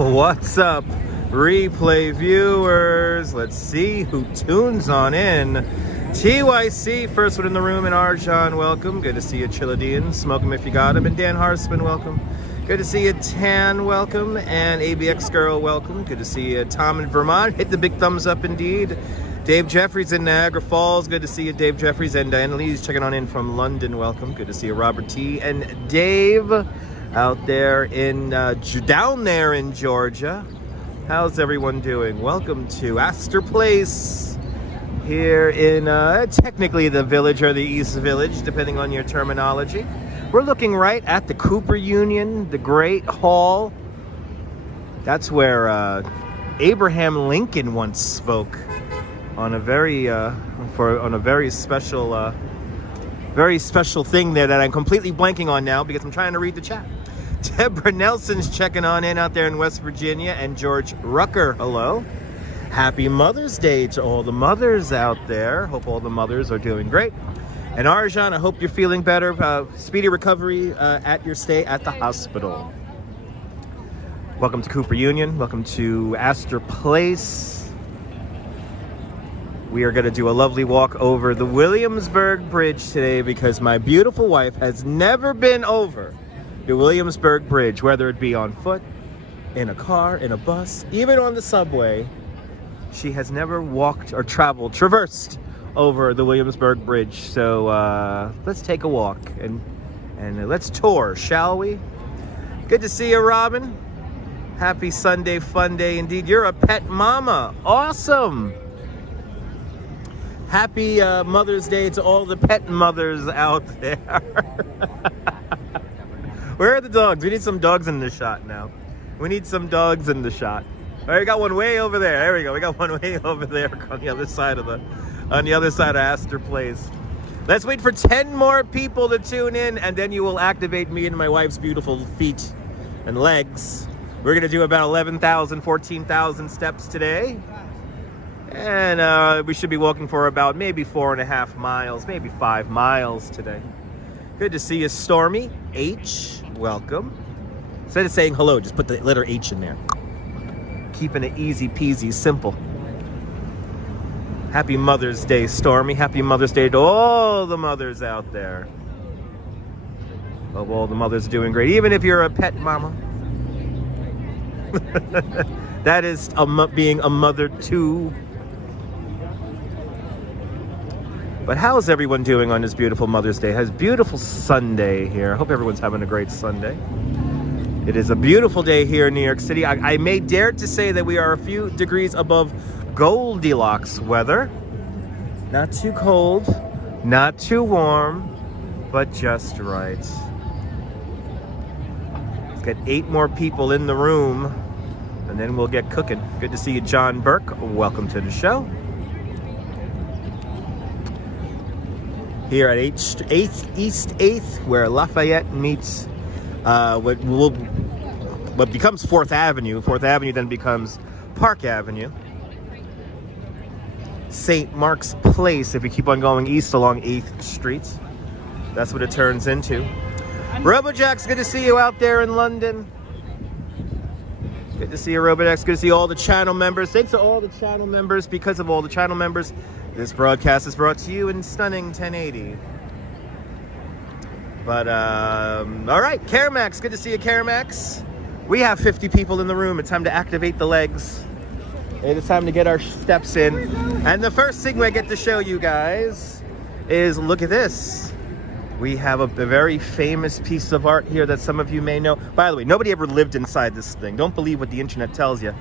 What's up, replay viewers? Let's see who tunes on in. TYC, first one in the room, and Arjan, welcome. Good to see you, Chiladian. Smoke 'em if you got 'em. And Dan Harsman, welcome. Good to see you, Tan, welcome. And ABX Girl, welcome. Good to see you, Tom in Vermont. Hit the big thumbs up indeed. Dave Jeffries in Niagara Falls. Good to see you, Dave Jeffries. And Diana Lee's checking on in from London, welcome. Good to see you, Robert T. And Dave out there in, down there in Georgia. How's everyone doing? Welcome to Astor Place here in technically the Village or the East Village, depending on your terminology. We're looking right at the Cooper Union, the Great Hall. That's where Abraham Lincoln once spoke on a very special thing there that I'm completely blanking on now because I'm trying to read the chat. Deborah Nelson's checking on in out there in West Virginia, and George Rucker, hello. Happy Mother's Day to all the mothers out there. Hope all the mothers are doing great. And Arjan, I hope you're feeling better. Speedy recovery at your stay at the hospital. Welcome to Cooper Union. Welcome to Astor Place. We are going to do a lovely walk over the Williamsburg Bridge today because my beautiful wife has never been over the Williamsburg Bridge, whether it be on foot, in a car, in a bus, even on the subway. She has never walked or traversed over the Williamsburg Bridge. So let's take a walk and let's tour, shall we? Good to see you, Robin. Happy Sunday, fun day indeed. You're a pet mama. Awesome. Happy Mother's Day to all the pet mothers out there. Where are the dogs? We need some dogs in the shot now. We need some dogs in the shot. All right, we got one way over there. There we go. We got one way over there on the other side of Astor Place. Let's wait for 10 more people to tune in, and then you will activate me and my wife's beautiful feet and legs. We're gonna do about 11,000, 14,000 steps today. And we should be walking for about maybe 4.5 miles, maybe 5 miles today. Good to see you, Stormy H. Welcome. Instead of saying hello, just put the letter H in there. Keeping it easy peasy, simple. Happy Mother's Day, Stormy. Happy Mother's Day to all the mothers out there. Hope all the mothers are doing great, even if you're a pet mama. That is being a mother too. But how's everyone doing on this beautiful Mother's Day? It's beautiful Sunday here. I hope everyone's having a great Sunday. It is a beautiful day here in New York City. I may dare to say that we are a few degrees above Goldilocks weather. Not too cold, not too warm, but just right. Let's get 8 more people in the room, and then we'll get cooking. Good to see you, John Burke. Welcome to the show. Here at 8th East 8th, where Lafayette meets what becomes 4th Avenue. 4th Avenue then becomes Park Avenue. St. Mark's Place, if you keep on going east along 8th Street. That's what it turns into. Robojack's, good to see you out there in London. Good to see you, Robojack's. Good to see all the channel members. Thanks to all the channel members. Because of all the channel members, this broadcast is brought to you in stunning 1080. But, all right, Caramax, good to see you, Caramax. We have 50 people in the room. It's time to activate the legs. It is time to get our steps in. And the first thing I get to show you guys is, look at this. We have a very famous piece of art here that some of you may know. By the way, nobody ever lived inside this thing. Don't believe what the internet tells you.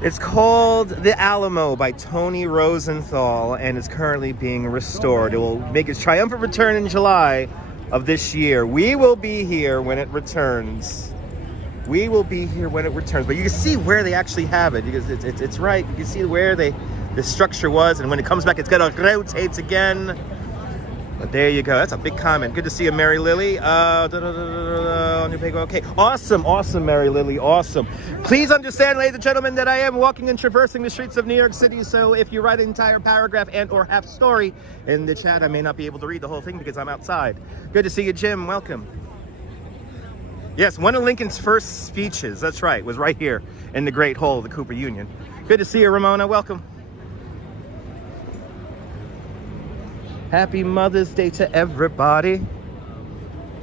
It's called The Alamo by Tony Rosenthal, and it's currently being restored. It will make its triumphant return in July of this year. We will be here when it returns. We will be here when it returns. But you can see where they actually have it, because it's right. You can see where the structure was, and when it comes back, it's gonna rotate again. But there you go. That's a big comment. Good to see you, Mary Lily. Okay, awesome, Mary Lily, awesome. Please understand, ladies and gentlemen, that I am walking and traversing the streets of New York City, so if you write an entire paragraph and or half story in the chat, I may not be able to read the whole thing because I'm outside. Good to see you, Jim. Welcome. Yes, one of Lincoln's first speeches, that's right, was right here in the Great Hall of the Cooper Union. Good to see you, Ramona. Welcome. Happy Mother's Day to everybody.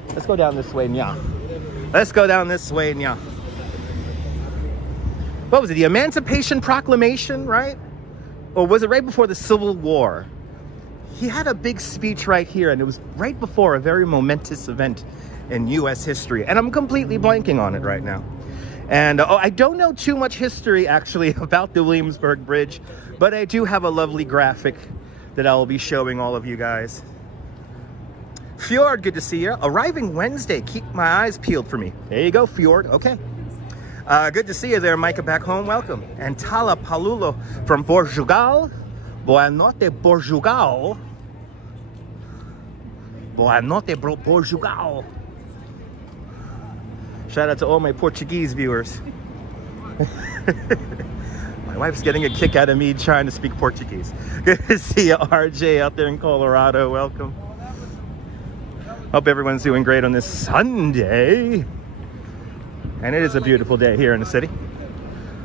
Let's go down this way, nya. Let's go down this way, nya. What was it, the Emancipation Proclamation, right? Or was it right before the Civil War? He had a big speech right here, and it was right before a very momentous event in U.S. history. And I'm completely blanking on it right now. And I don't know too much history, actually, about the Williamsburg Bridge, but I do have a lovely graphic that I will be showing all of you guys. Fjord, good to see you. Arriving Wednesday. Keep my eyes peeled for me. There you go, Fjord. Okay. Good to see you there, Micah, back home. Welcome. And Tala Palulo from Portugal. Boa noite, Portugal. Boa noite, Portugal. Shout out to all my Portuguese viewers. My wife's getting a kick out of me trying to speak Portuguese. Good to see you, RJ, out there in Colorado. Welcome. Hope everyone's doing great on this Sunday. And it is a beautiful day here in the city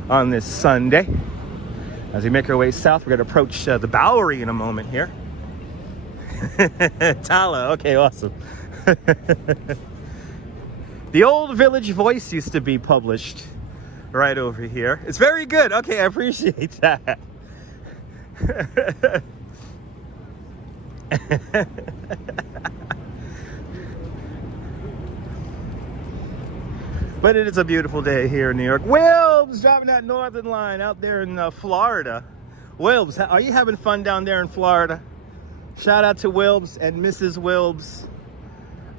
on this Sunday. As we make our way south, we're going to approach the Bowery in a moment here. Tala, okay, awesome. The Old Village Voice used to be published right over here. It's very good. Okay, I appreciate that. But it is a beautiful day here in New York. Wilbs driving that Northern Line out there in Florida. Wilbs, are you having fun down there in Florida? Shout out to Wilbs and Mrs. Wilbs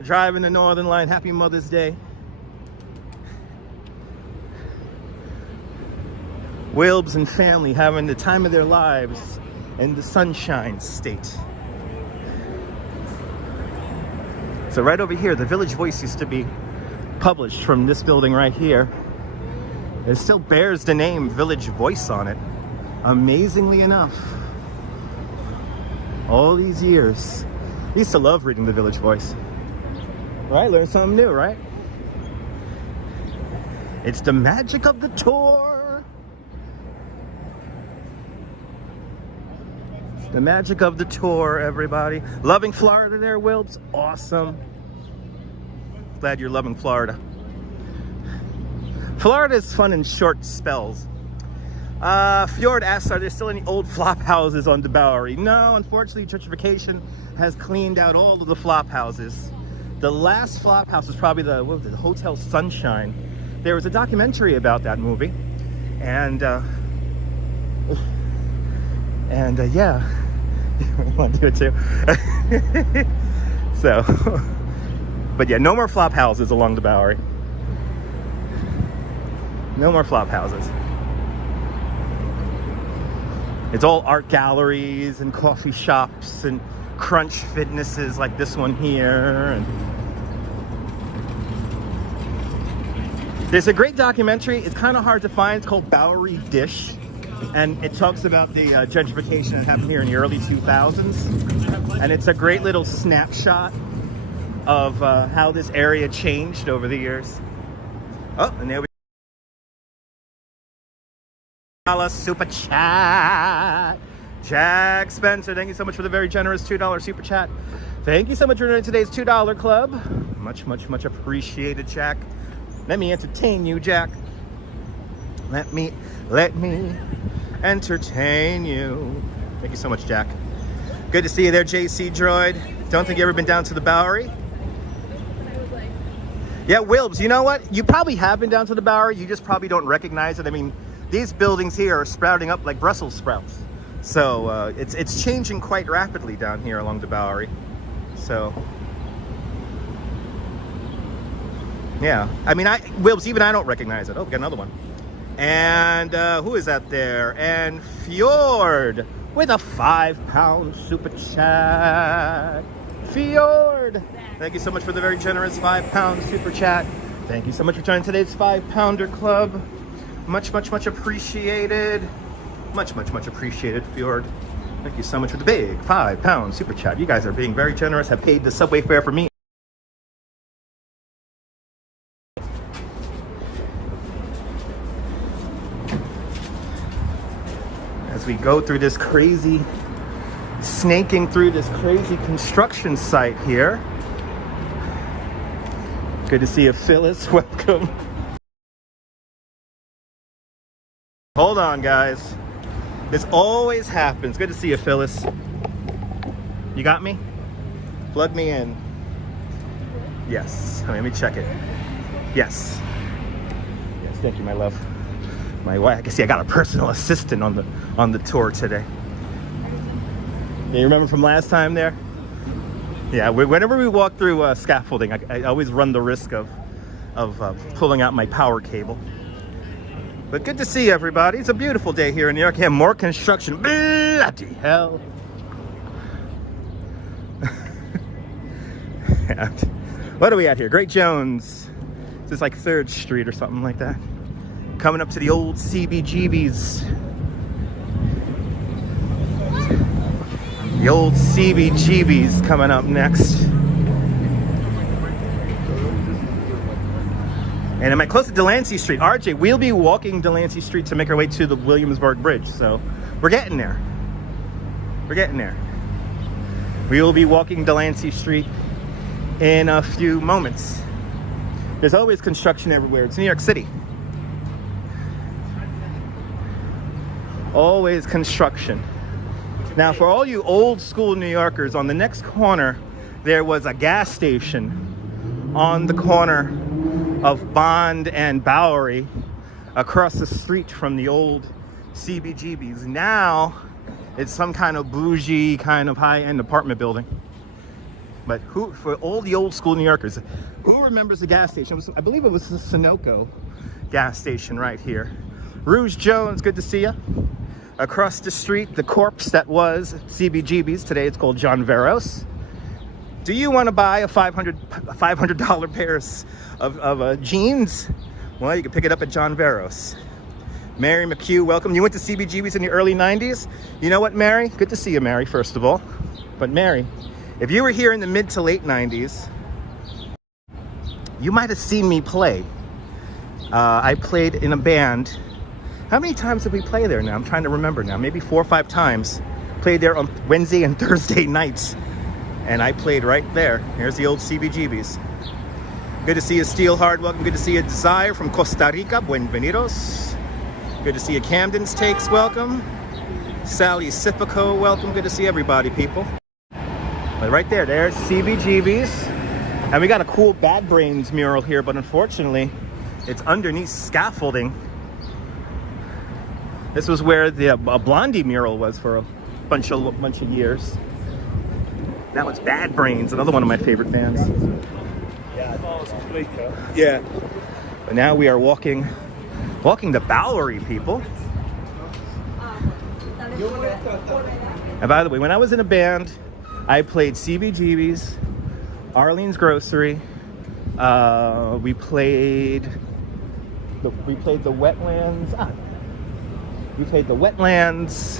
driving the Northern Line. Happy Mother's Day. Wilbs and family having the time of their lives in the Sunshine State. So right over here, the Village Voice used to be published from this building right here. It still bears the name Village Voice on it. Amazingly enough. All these years. I used to love reading the Village Voice. Right? Learn something new, right? It's the magic of the tour. The magic of the tour, everybody. Loving Florida there, Wilbs? Awesome. Glad you're loving Florida. Florida is fun in short spells. Fjord asks, are there still any old flop houses on the Bowery? No, unfortunately, gentrification has cleaned out all of the flop houses. The last flop house was probably the Hotel Sunshine. There was a documentary about that movie, and yeah, I want to do it too. So, but yeah, no more flop houses along the Bowery. No more flop houses. It's all art galleries and coffee shops and crunch fitnesses like this one here. And there's a great documentary. It's kind of hard to find. It's called Bowery Dish. And it talks about the gentrification that happened here in the early 2000s. And it's a great little snapshot of how this area changed over the years. Oh, and there we go. Super chat. Jack Spencer, thank you so much for the very generous $2 super chat. Thank you so much for joining today's $2 club. Much, much, much appreciated, Jack. Let me entertain you, Jack. Let me entertain you. Thank you so much, Jack. Good to see you there, JC Droid. Don't think you've ever been down to the Bowery? Yeah, Wilbs, you know what? You probably have been down to the Bowery. You just probably don't recognize it. I mean, these buildings here are sprouting up like Brussels sprouts. So it's changing quite rapidly down here along the Bowery. So yeah, I mean, Wilbs, even I don't recognize it. Oh, we got another one. And who is that there? And Fjord with a £5 super chat. Fjord, thank you so much for the very generous £5 super chat. Thank you so much for joining today's 5-pounder club. Much, much, much appreciated. Much, much, much appreciated, Fjord. Thank you so much for the big £5 super chat. You guys are being very generous. Have paid the subway fare for me. As we go through this crazy, snaking through this crazy construction site here. Good to see you, Phyllis. Welcome. Hold on, guys. This always happens. Good to see you, Phyllis. You got me? Plug me in. Yes. Let me check it. Yes. Yes, thank you, my love. My wife. I can see I got a personal assistant on the tour today. You remember from last time there? Yeah, whenever we walk through scaffolding, I always run the risk of pulling out my power cable. But good to see everybody. It's a beautiful day here in New York. Yeah, more construction. Bloody hell. What are we at here? Great Jones. This is like 3rd Street or something like that. Coming up to the old CBGBs. The old CBGBs coming up next. And am I close to Delancey Street? RJ, we'll be walking Delancey Street to make our way to the Williamsburg Bridge. So we're getting there. We're getting there. We will be walking Delancey Street in a few moments. There's always construction everywhere. It's New York City. Always construction. Now, for all you old school New Yorkers, on the next corner, there was a gas station on the corner of Bond and Bowery across the street from the old CBGBs. Now it's some kind of bougie, kind of high-end apartment building. But for all the old school New Yorkers, who remembers the gas station? I believe it was the Sunoco gas station right here. Rouge Jones, good to see you. Across the street, the corpse that was CBGB's. Today it's called John Veros. Do you want to buy a $500 pair of jeans? Well, you can pick it up at John Veros. Mary McHugh, welcome. You went to CBGB's in the early 90s? You know what, Mary? Good to see you, Mary, first of all. But Mary, if you were here in the mid to late 90s, you might have seen me play. I played in a band. How many times did we play there now? I'm trying to remember now. Maybe 4 or 5 times. Played there on Wednesday and Thursday nights. And I played right there. Here's the old CBGB's. Good to see you, Steelheart. Welcome. Good to see you, Desire from Costa Rica. Buenvenidos. Good to see you, Camden's Takes. Welcome. Sally Sipico. Welcome. Good to see everybody, people. But right there, there's CBGB's. And we got a cool Bad Brains mural here, but unfortunately, it's underneath scaffolding. This was where the Blondie mural was for a bunch of years. Now it's Bad Brains, another one of my favorite bands. Yeah. But now we are walking the Bowery, people. And by the way, when I was in a band, I played CBGB's, Arlene's Grocery. We played the Wetlands. We played the Wetlands.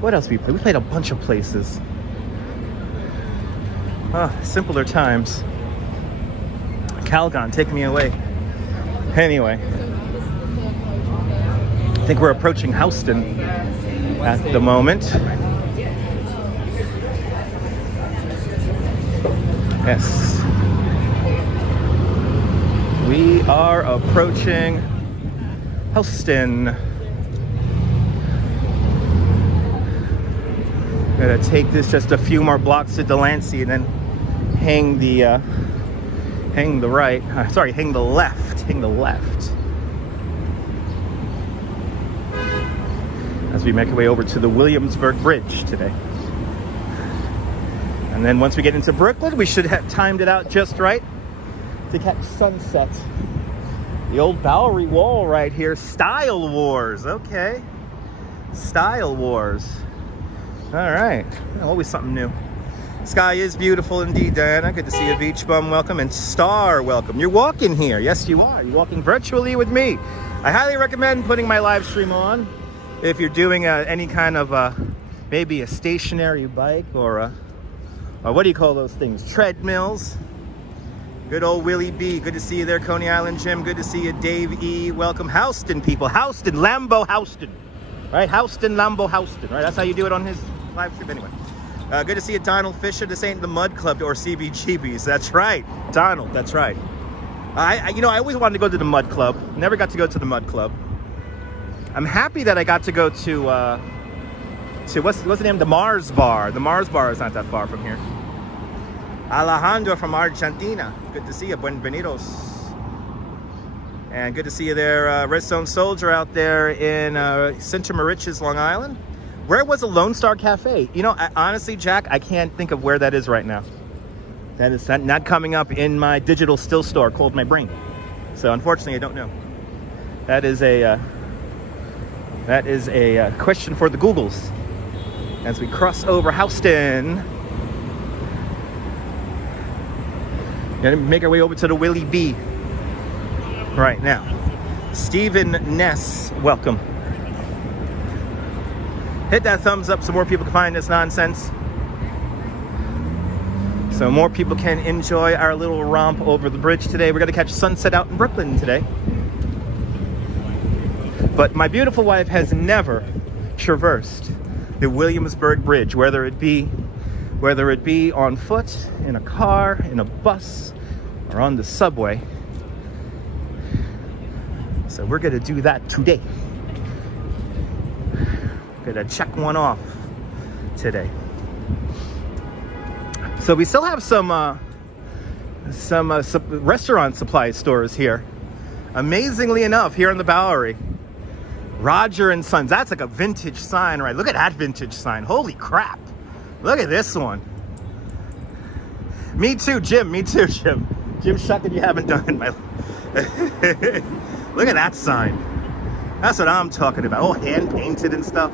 What else we played? We played a bunch of places. Simpler times. Calgon, take me away. Anyway, I think we're approaching Houston at the moment. Yes. We are approaching Houston. Gonna take this just a few more blocks to Delancey and then hang the left. As we make our way over to the Williamsburg Bridge today. And then once we get into Brooklyn, we should have timed it out just right to catch sunset. The old Bowery Wall right here. Style Wars. Okay. Style Wars. All right. Always something new. Sky is beautiful indeed, Diana. Good to see you, Beach Bum. Welcome. And Star, welcome. You're walking here. Yes, you are. You're walking virtually with me. I highly recommend putting my live stream on if you're doing any kind of maybe a stationary bike or what do you call those things? Treadmills. Good old Willie B. Good to see you there, Coney Island Jim. Good to see you, Dave E. Welcome. Houston, people. Houston. Lambo Houston. Right? Houston, Lambo Houston. Right? That's how you do it on his live stream anyway. Good to see you, Donald Fisher. This ain't the Mud Club or CBGB's. That's right. Donald, that's right. I always wanted to go to the Mud Club. Never got to go to the Mud Club. I'm happy that I got to go to what's the name? The Mars Bar. The Mars Bar is not that far from here. Alejandro from Argentina. Good to see you. Buenvenidos. And good to see you there, Redstone Soldier out there in Center Moriches, Long Island. Where was the Lone Star Cafe? You know, honestly, Jack, I can't think of where that is right now. That is not coming up in my digital still store called my brain. So unfortunately, I don't know. That is a question for the Googles. As we cross over Houston, gonna make our way over to the Willie B right now. Stephen Ness, welcome. Hit that thumbs up so more people can find this nonsense. So more people can enjoy our little romp over the bridge today. We're gonna catch sunset out in Brooklyn today. But my beautiful wife has never traversed the Williamsburg Bridge, whether it be on foot, in a car, in a bus, or on the subway. So we're gonna do that today. Gonna check one off today. So we still have some restaurant supply stores here. Amazingly enough, here in the Bowery. Roger and Sons. That's like a vintage sign, right? Look at that vintage sign. Holy crap. Look at this one. Me too, Jim. Me too, Jim. Jim, shucking you haven't done in my life. Look at that sign. That's what I'm talking about. Oh, hand painted and stuff.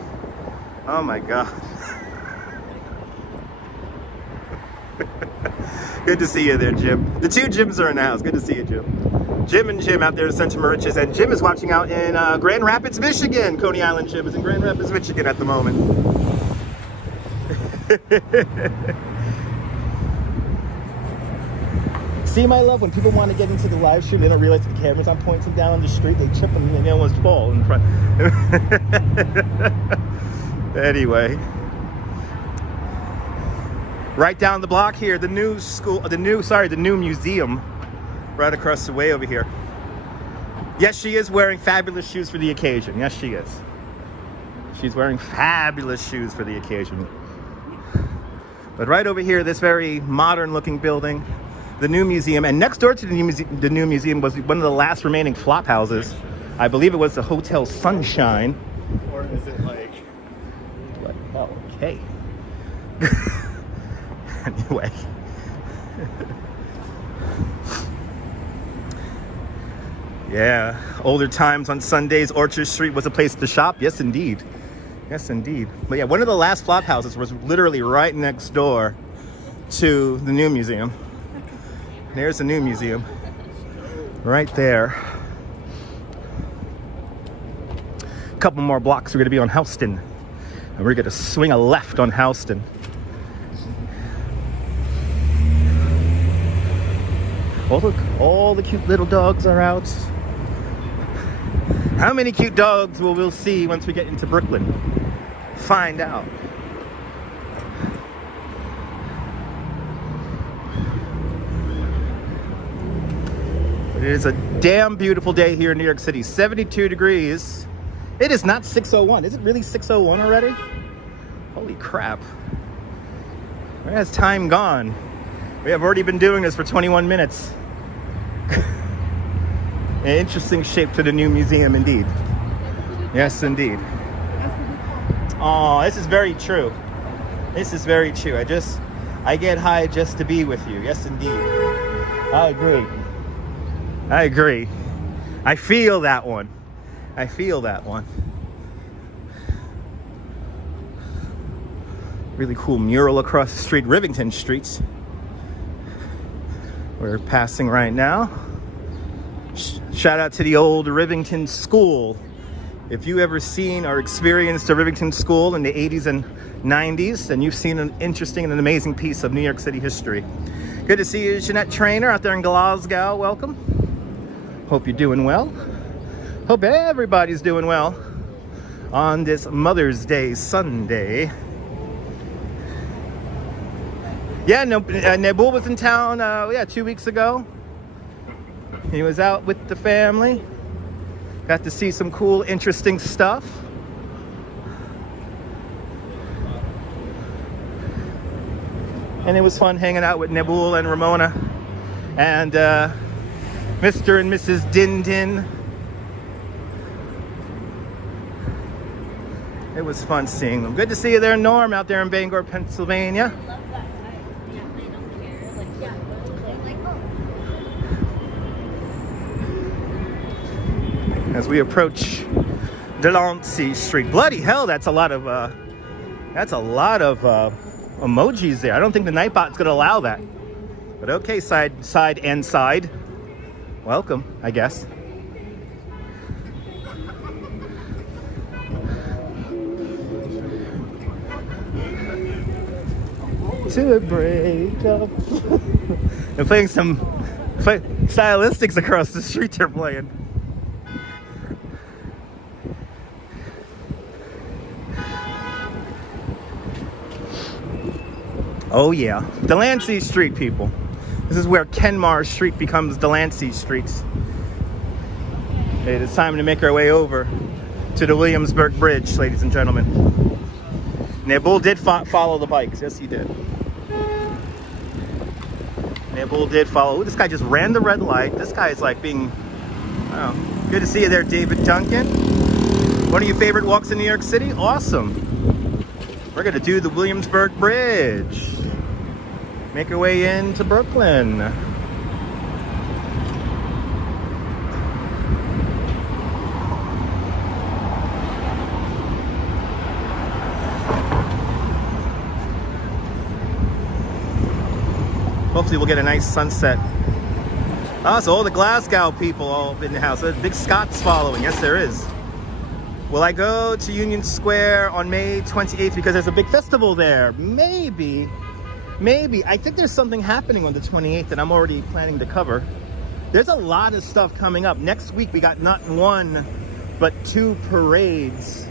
Oh my God. Good to see you there, Jim. The two Jims are in the house. Good to see you, Jim. Jim and Jim out there in Center Moriches. And Jim is watching out in Grand Rapids, Michigan. Coney Island Jim is in Grand Rapids, Michigan at the moment. See, my love, when people want to get into the live stream, they don't realize the camera's on pointing down on the street. They trip them and they almost fall in front. Anyway. Right down the block here, the new museum right across the way over here. Yes, she is wearing fabulous shoes for the occasion. Yes, she is. She's wearing fabulous shoes for the occasion. But right over here, this very modern looking building, the new museum, and next door to the new museum was one of the last remaining flop houses. I believe it was the Hotel Sunshine. Or is it like... Oh, okay. Anyway. Yeah, older times on Sundays, Orchard Street was a place to shop. Yes, indeed. Yes, indeed. But yeah, one of the last flop houses was literally right next door to the new museum. There's the new museum. Right there. A couple more blocks, we're going to be on Houston. And we're going to swing a left on Houston. All the cute little dogs are out. How many cute dogs will we see once we get into Brooklyn? Find out. It is a damn beautiful day here in New York City. 72 degrees. It is not 6:01. Is it really 6:01 already? Holy crap. Where has time gone? We have already been doing this for 21 minutes. An interesting shape to the new museum indeed. Yes, indeed. Oh, this is very true. This is very true. I get high just to be with you. Yes, indeed. I agree. I agree. I feel that one. I feel that one. Really cool mural across the street, Rivington Street. We're passing right now. Shout out to the old Rivington School. If you ever seen or experienced a Rivington School in the 80s and 90s, then you've seen an interesting and an amazing piece of New York City history. Good to see you, Jeanette Trainer, out there in Glasgow. Welcome. Hope you're doing well. Hope everybody's doing well on this Mother's Day Sunday. Yeah, no, Nabul was in town, 2 weeks ago. He was out with the family. Got to see some cool, interesting stuff. And it was fun hanging out with Nabul and Ramona and Mr. and Mrs. Din Din. It was fun seeing them. Good to see you there, Norm, out there in Bangor, Pennsylvania. As we approach Delancey Street. Bloody hell, that's a lot of emojis there. I don't think the Nightbot's gonna allow that. But okay, side and side. Welcome, I guess. To a breakup. They're playing some stylistics across the street. They're playing. Oh yeah, Delancey Street, people. This is where Kenmare Street becomes Delancey Street. It is time to make our way over to the Williamsburg Bridge, ladies and gentlemen. Nabul did follow the bikes. Yes, he did. Nabul did follow. Ooh, this guy just ran the red light. This guy is like being... Oh, good to see you there, David Duncan. One of your favorite walks in New York City? Awesome. We're going to do the Williamsburg Bridge. Make our way into Brooklyn. Hopefully we'll get a nice sunset. Oh, so all the Glasgow people all in the house. There's Big Scots following. Yes, there is. Will I go to Union Square on May 28th because there's a big festival there? Maybe. I think there's something happening on the 28th that I'm already planning to cover. There's a lot of stuff coming up. Next week, we got not one, but 2 parades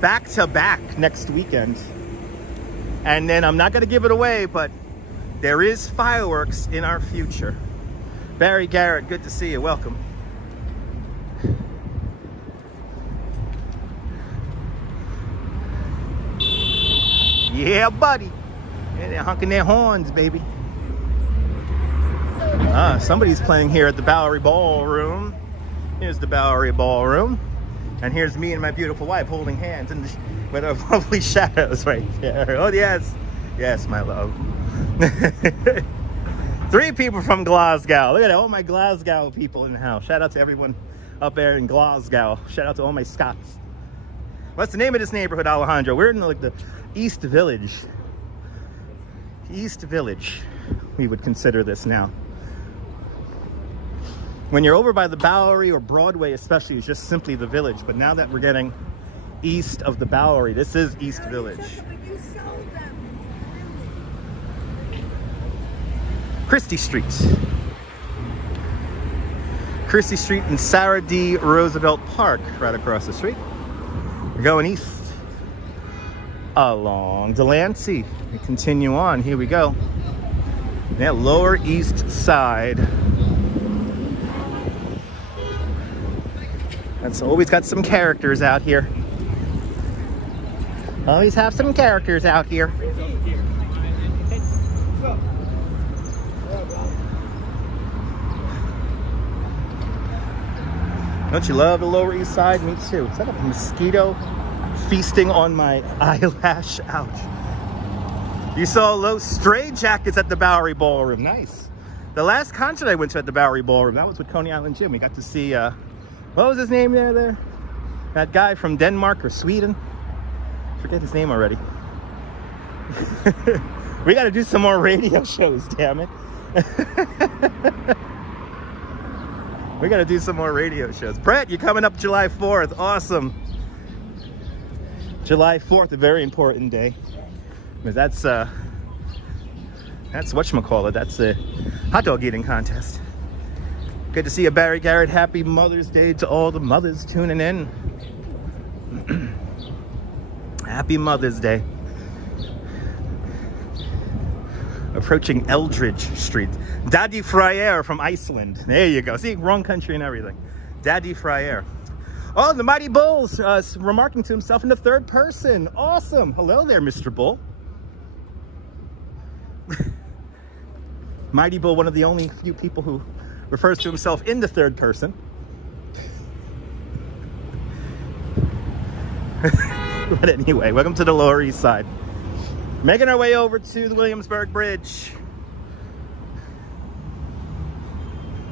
back to back next weekend. And then I'm not going to give it away, but there is fireworks in our future. Barry Garrett, good to see you. Welcome. Yeah, buddy. Yeah, they're honking their horns, baby. Somebody's playing here at the Bowery Ballroom. Here's the Bowery Ballroom. And here's me and my beautiful wife holding hands in with our lovely shadows right there. Oh, yes. Yes, my love. 3 people from Glasgow. Look at all my Glasgow people in the house. Shout out to everyone up there in Glasgow. Shout out to all my Scots. What's the name of this neighborhood, Alejandro? We're in like the East Village. East Village, we would consider this now. When you're over by the Bowery or Broadway especially, it's just simply the Village. But now that we're getting east of the Bowery, this is East Village. Christie Street. Christie Street and Sarah D. Roosevelt Park, right across the street. We're going east along Delancey. We continue on. Here we go. Yeah, Lower East Side. That's always got some characters out here. Always have some characters out here. Don't you love the Lower East Side? Me too. Is that a mosquito feasting on my eyelash? Ouch. You saw low stray jackets at the Bowery Ballroom. Nice. The last concert I went to at the Bowery Ballroom, that was with Coney Island Jim. We got to see, what was his name there? That guy from Denmark or Sweden. Forget his name already. We got to do some more radio shows, damn it. We got to do some more radio shows. Brett, you're coming up July 4th. Awesome. July 4th, a very important day. Because that's whatchamacallit. That's a hot dog eating contest. Good to see you, Barry Garrett. Happy Mother's Day to all the mothers tuning in. Happy Mother's Day. Approaching Eldridge Street. Daddy Freyr from Iceland. There you go. See, wrong country and everything. Daddy Freyr. Oh, the Mighty Bull's remarking to himself in the third person. Awesome. Hello there, Mr. Bull. Mighty Bull, one of the only few people who refers to himself in the third person. But anyway, welcome to the Lower East Side. Making our way over to the Williamsburg Bridge.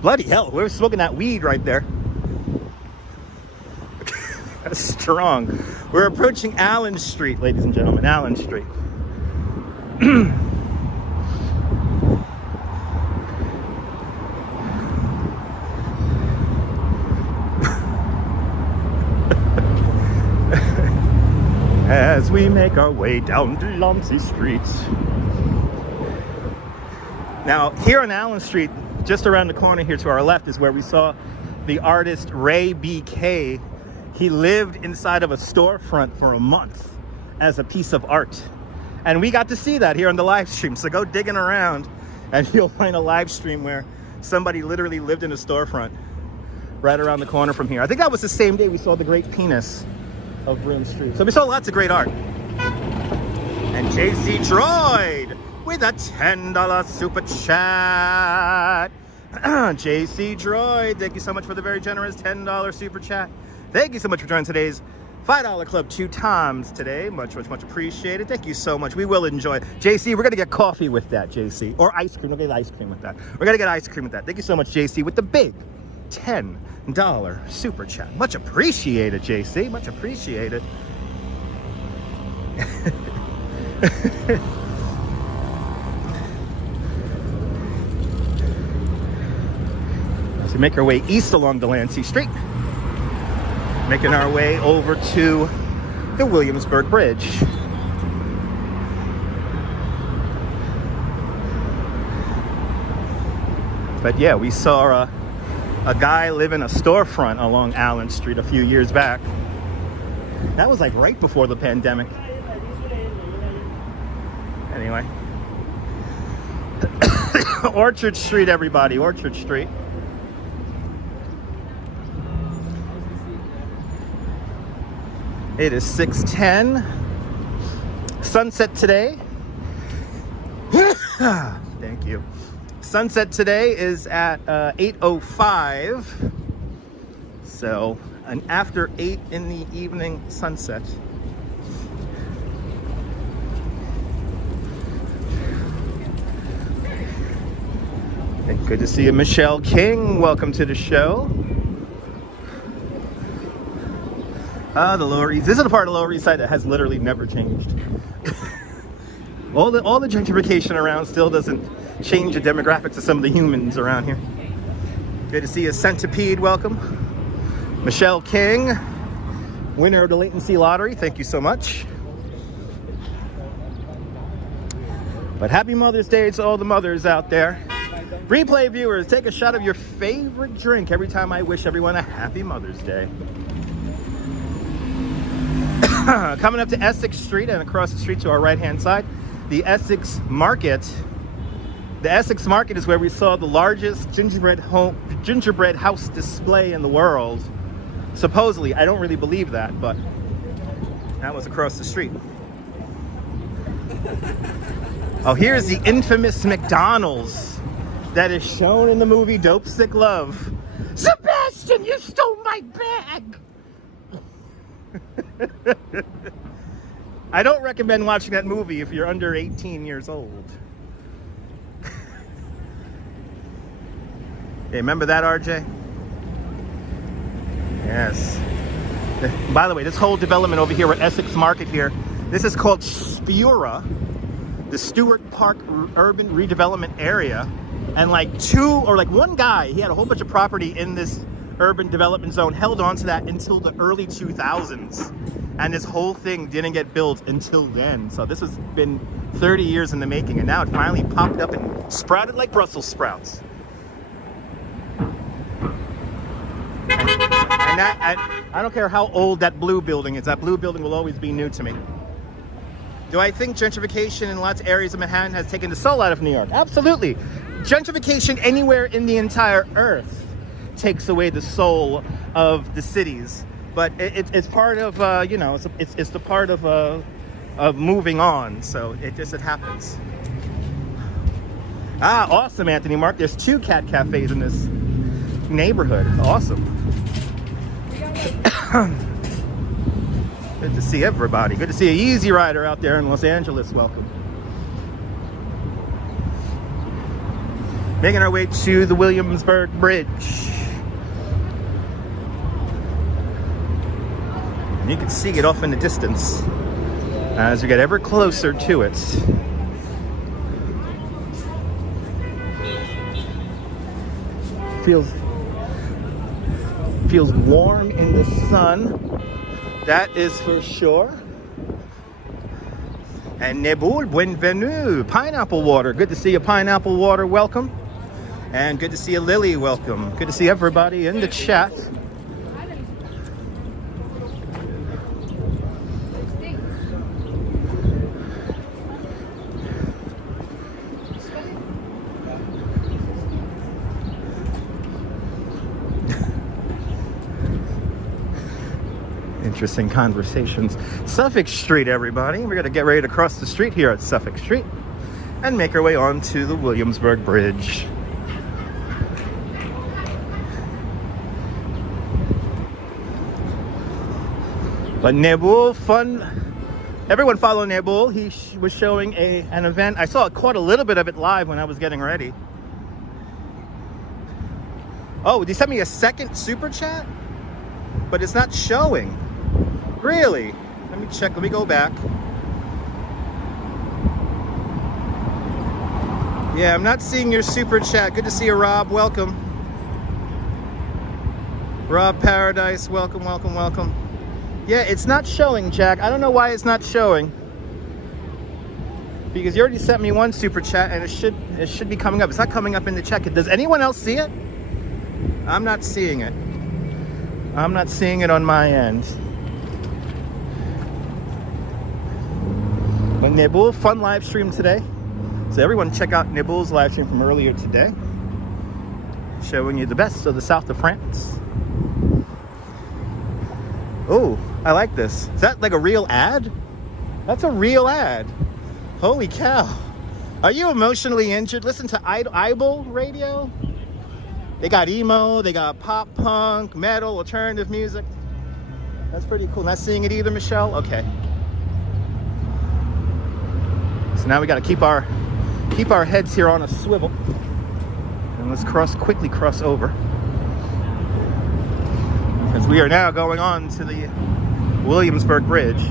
Bloody hell, we're smoking that weed right there. That's strong. We're approaching Allen Street, ladies and gentlemen, Allen Street. As we make our way down Delancey Street. Now, here on Allen Street, just around the corner here to our left, is where we saw the artist Ray B.K. He lived inside of a storefront for a month as a piece of art. And we got to see that here on the live stream. So go digging around and you'll find a live stream where somebody literally lived in a storefront right around the corner from here. I think that was the same day we saw the great penis of Broome Street. So we saw lots of great art. And JC Droid with a $10 super chat. JC Droid, thank you so much for the very generous $10 super chat. Thank you so much for joining today's $5 club 2 times today. Much appreciated. Thank you so much. We will enjoy it. JC, we're going to get coffee with that, JC. Or ice cream. We'll get ice cream with that. We're going to get ice cream with that. Thank you so much, JC, with the big $10 super chat. Much appreciated, JC. Much appreciated. As we make our way east along Delancey Street, making our way over to the Williamsburg Bridge. But yeah, we saw a guy live in a storefront along Allen Street a few years back. That was like right before the pandemic. Anyway. Orchard Street, everybody. Orchard Street. It is 6:10. Sunset today. Thank you. Sunset today is at 8:05. So an after 8 in the evening sunset. And good to see you, Michelle King. Welcome to the show. The Lower East. This is the part of the Lower East Side that has literally never changed. all the gentrification around still doesn't change the demographics of some of the humans around here. Good to see you, Centipede. Welcome. Michelle King, winner of the Latency Lottery. Thank you so much. But happy Mother's Day to all the mothers out there. Replay viewers, take a shot of your favorite drink every time I wish everyone a happy Mother's Day. Coming up to Essex Street and across the street to our right-hand side, the Essex Market. The Essex Market is where we saw the largest gingerbread house display in the world. Supposedly, I don't really believe that, but that was across the street. Oh, here's the infamous McDonald's that is shown in the movie Dope Sick Love. Sebastian, you stole my bag! I don't recommend watching that movie if you're under 18 years old. Hey, remember that, RJ? Yes. By the way, this whole development over here at Essex Market here, this is called Spura, the Stewart Park Urban Redevelopment Area. And one guy, he had a whole bunch of property in this urban development zone, held on to that until the early 2000s. And this whole thing didn't get built until then. So this has been 30 years in the making, and now it finally popped up and sprouted like Brussels sprouts. And I don't care how old that blue building is. That blue building will always be new to me. Do I think gentrification in lots of areas of Manhattan has taken the soul out of New York? Absolutely. Gentrification anywhere in the entire earth takes away the soul of the cities. But it's part of, it's the part of moving on. So it happens. Ah, awesome, Anthony Mark. There's 2 cat cafes in this neighborhood. Awesome. Good to see everybody. Good to see a Easy Rider out there in Los Angeles. Welcome. Making our way to the Williamsburg Bridge. And you can see it off in the distance as we get ever closer to it. Feels warm in the sun. That is for sure. And Nebul, bienvenue. Pineapple Water. Good to see you, Pineapple Water. Welcome. And good to see you, Lily. Welcome. Good to see everybody in the chat. Interesting conversations. Suffolk Street, everybody. We're going to get ready to cross the street here at Suffolk Street and make our way on to the Williamsburg Bridge. But Nebul, fun. Everyone follow Nebul. He was showing an event. I caught a little bit of it live when I was getting ready. Oh, did he send me a second super chat? But it's not showing. Really? Let me check. Let me go back. Yeah, I'm not seeing your super chat. Good to see you, Rob. Welcome. Rob Paradise. Welcome, welcome, welcome. Yeah, it's not showing, Jack. I don't know why it's not showing. Because you already sent me one super chat and it should be coming up. It's not coming up in the chat. Does anyone else see it? I'm not seeing it. I'm not seeing it on my end. But Nebul, fun live stream today. So everyone check out Nibble's live stream from earlier today, showing you the best of the south of France. Oh, I like this. Is that like a real ad? That's a real ad. Holy cow. Are you emotionally injured? Listen to Gimble radio. They got emo, they got pop punk, metal, alternative music. That's pretty cool. Not seeing it either, Michelle? Okay. So now we got to keep our heads here on a swivel. And let's quickly cross over. Because we are now going on to the Williamsburg Bridge.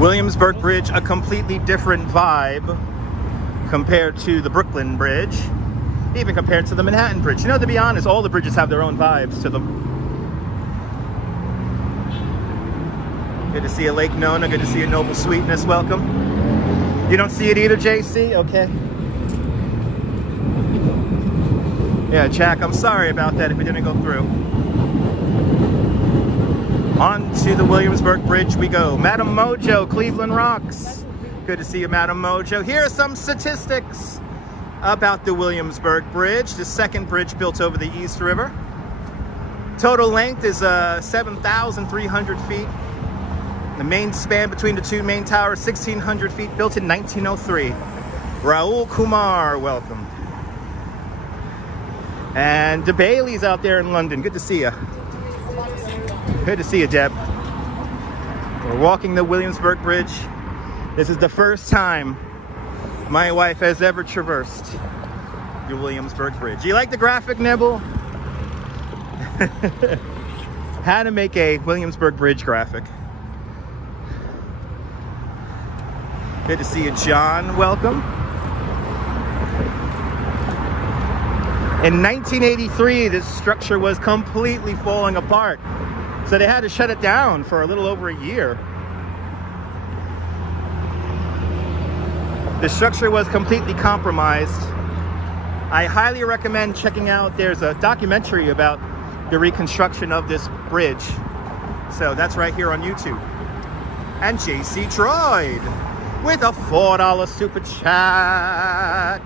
Williamsburg Bridge, a completely different vibe compared to the Brooklyn Bridge, even compared to the Manhattan Bridge. You know, to be honest, all the bridges have their own vibes to them. Good to see you, Lake Nona. Good to see you, Noble Sweetness. Welcome. You don't see it either, JC? Okay. Yeah, Jack, I'm sorry about that if it didn't go through. On to the Williamsburg Bridge we go. Madam Mojo, Cleveland rocks. Good to see you, Madam Mojo. Here are some statistics about the Williamsburg Bridge, the second bridge built over the East River. Total length is 7,300 feet. The main span between the two main towers, 1,600 feet, built in 1903. Raul Kumar, welcome. And the Bailey's out there in London. Good to see you. Good to see you, Deb. We're walking the Williamsburg Bridge. This is the first time my wife has ever traversed the Williamsburg Bridge. You like the graphic, Nibble? How to make a Williamsburg Bridge graphic. Good to see you, John. Welcome. In 1983, this structure was completely falling apart. So they had to shut it down for a little over a year. The structure was completely compromised. I highly recommend checking out, there's a documentary about the reconstruction of this bridge. So that's right here on YouTube. And JC Droid with a $4 super chat.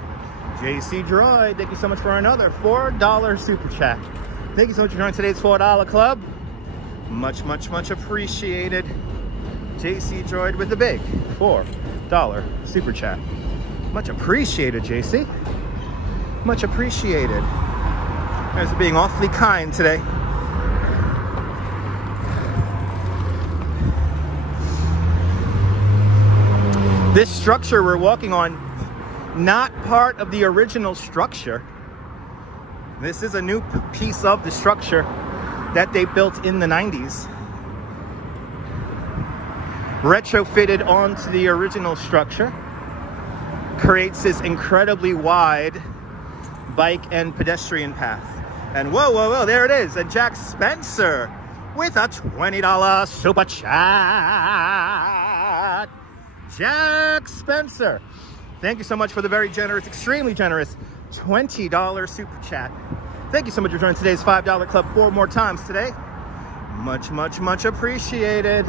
JC Droid, thank you so much for another $4 super chat. Thank you so much for joining today's $4 club. Much, much, much appreciated. JC Droid with the big $4 super chat. Much appreciated, JC. Much appreciated. You guys are being awfully kind today. This structure we're walking on, not part of the original structure. This is a new piece of the structure that they built in the 90s. Retrofitted onto the original structure. Creates this incredibly wide bike and pedestrian path. And whoa, whoa, whoa, there it is. And Jack Spencer with a $20 super chat. Jack Spencer, thank you so much for the very generous, extremely generous $20 super chat. Thank you so much for joining today's $5 club 4 more times today. Much, much, much appreciated.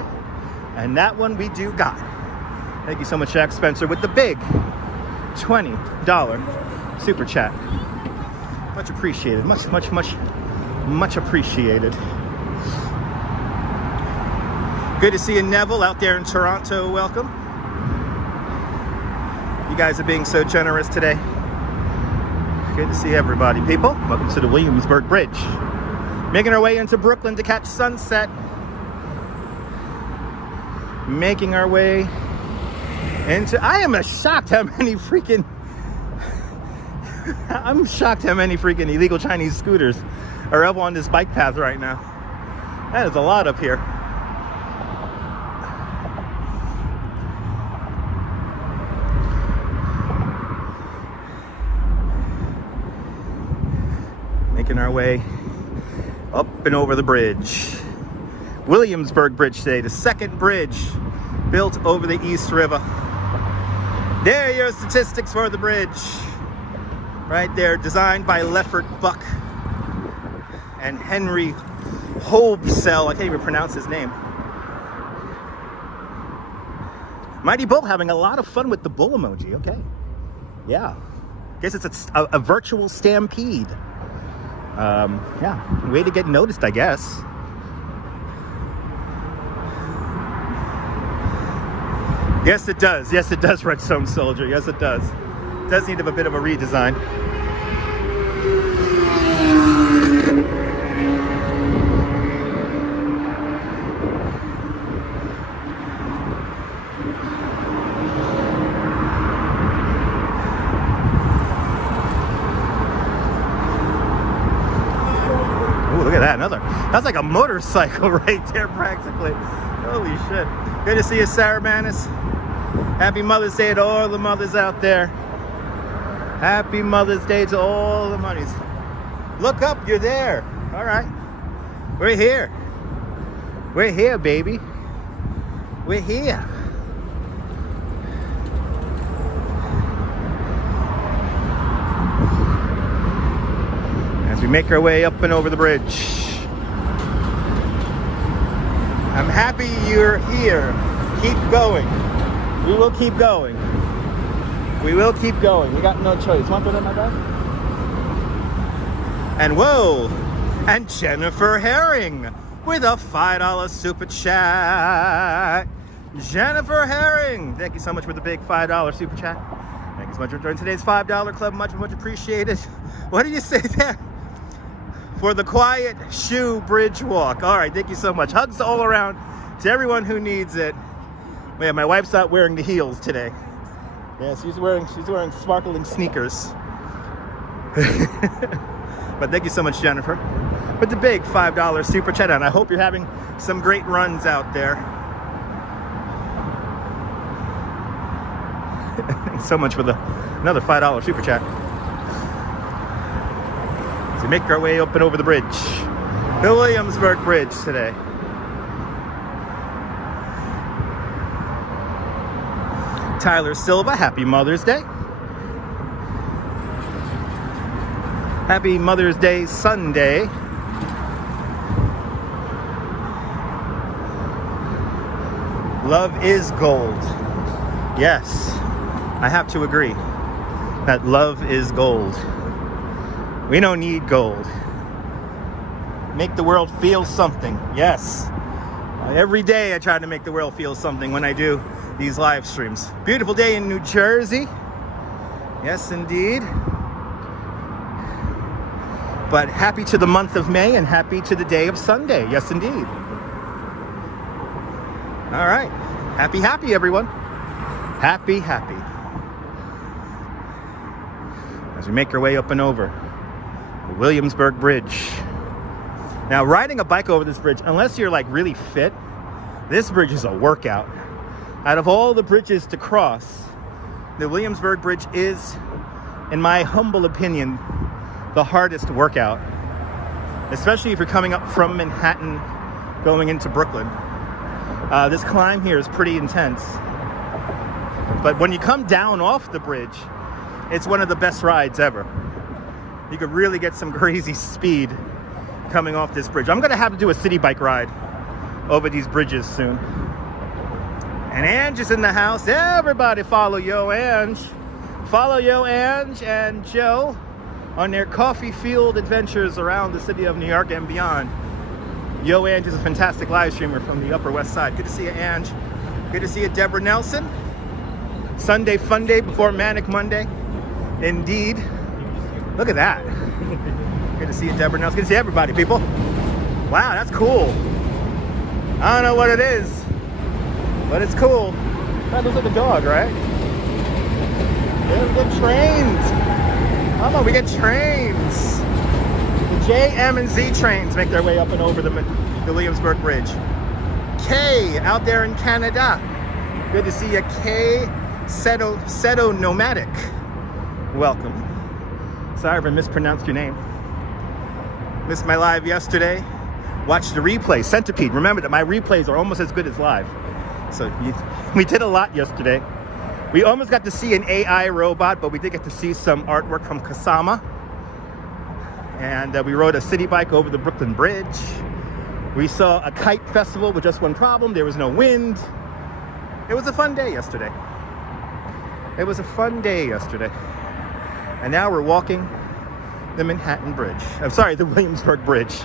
And that one we do got. Thank you so much, Jack Spencer, with the big $20 super chat. Much appreciated. Much, much, much, much appreciated. Good to see you, Neville, out there in Toronto. Welcome. You guys are being so generous today. Good to see everybody, people. Welcome to the Williamsburg Bridge. Making our way into Brooklyn to catch sunset. Making our way into... I am shocked how many freaking... I'm shocked how many freaking illegal Chinese scooters are up on this bike path right now. That is a lot up here. Making our way up and over the bridge. Williamsburg Bridge today, the second bridge built over the East River. There are your statistics for the bridge. Right there, designed by Leffert Buck and Henry Hobsell, I can't even pronounce his name. Mighty Bull having a lot of fun with the bull emoji. Okay. Yeah. Guess it's a virtual stampede. Yeah. Way to get noticed, I guess. Yes, it does. Yes, it does, Redstone Soldier. Yes, it does. It does need a bit of a redesign. Look at that, another. That's like a motorcycle right there, practically. Holy shit. Good to see you, Sarah Manis. Happy Mother's Day to all the mothers out there. Happy Mother's Day to all the mothers. Look up, you're there. All right. We're here. We're here, baby. We're here. As we make our way up and over the bridge. I'm happy you're here. Keep going. We will keep going. We will keep going. We got no choice. Want to put in my bag? And whoa! And Jennifer Herring with a $5 super chat. Jennifer Herring, thank you so much for the big $5 super chat. Thank you so much for joining today's $5 club. Much appreciated. What do you say there? For the quiet shoe bridge walk. All right, thank you so much. Hugs all around to everyone who needs it. Yeah, my wife's not wearing the heels today. Yeah, she's wearing sparkling sneakers. But thank you so much, Jennifer, with the big $5 super chat. And I hope you're having some great runs out there. Thanks so much for another $5 super chat. As we make our way up and over the bridge, the Williamsburg Bridge today. Tyler Silva, happy Mother's Day. Happy Mother's Day Sunday. Love is gold. Yes, I have to agree that love is gold. We don't need gold. Make the world feel something. Yes. Every day I try to make the world feel something when I do these live streams. Beautiful day in New Jersey. Yes, indeed. But happy to the month of May and happy to the day of Sunday. Yes, indeed. All right. Happy, everyone. Happy. As we make our way up and over the Williamsburg Bridge. Now, riding a bike over this bridge, unless you're like really fit, this bridge is a workout. Out of all the bridges to cross, the Williamsburg Bridge is, in my humble opinion, the hardest workout, especially if you're coming up from Manhattan going into Brooklyn. This climb here is pretty intense, but when you come down off the bridge, it's one of the best rides ever. You could really get some crazy speed coming off this bridge. I'm gonna have to do a city bike ride over these bridges soon. And Ange is in the house. Everybody follow Yo Ange. Follow Yo Ange and Joe on their coffee field adventures around the city of New York and beyond. Yo Ange is a fantastic live streamer from the Upper West Side. Good to see you, Ange. Good to see you, Deborah Nelson. Sunday fun day before Manic Monday. Indeed. Look at that. Good to see you, Deborah Nelson. Good to see everybody, people. Wow, that's cool. I don't know what it is, but it's cool. That looks like a dog, right? Yeah, we get trains. Come on, we get trains. The J, M, and Z trains make their way up and over the Williamsburg Bridge. Kay, out there in Canada. Good to see you, Kay Seto Nomadic. Welcome. Sorry if I mispronounced your name. Missed my live yesterday. Watched the replay, Centipede. Remember that my replays are almost as good as live. So we did a lot yesterday. We almost got to see an AI robot, but we did get to see some artwork from Kasama. And we rode a city bike over the Brooklyn Bridge. We saw a kite festival with just one problem. There was no wind. It was a fun day yesterday. It was a fun day yesterday. And now we're walking the Manhattan Bridge. I'm sorry, the Williamsburg Bridge.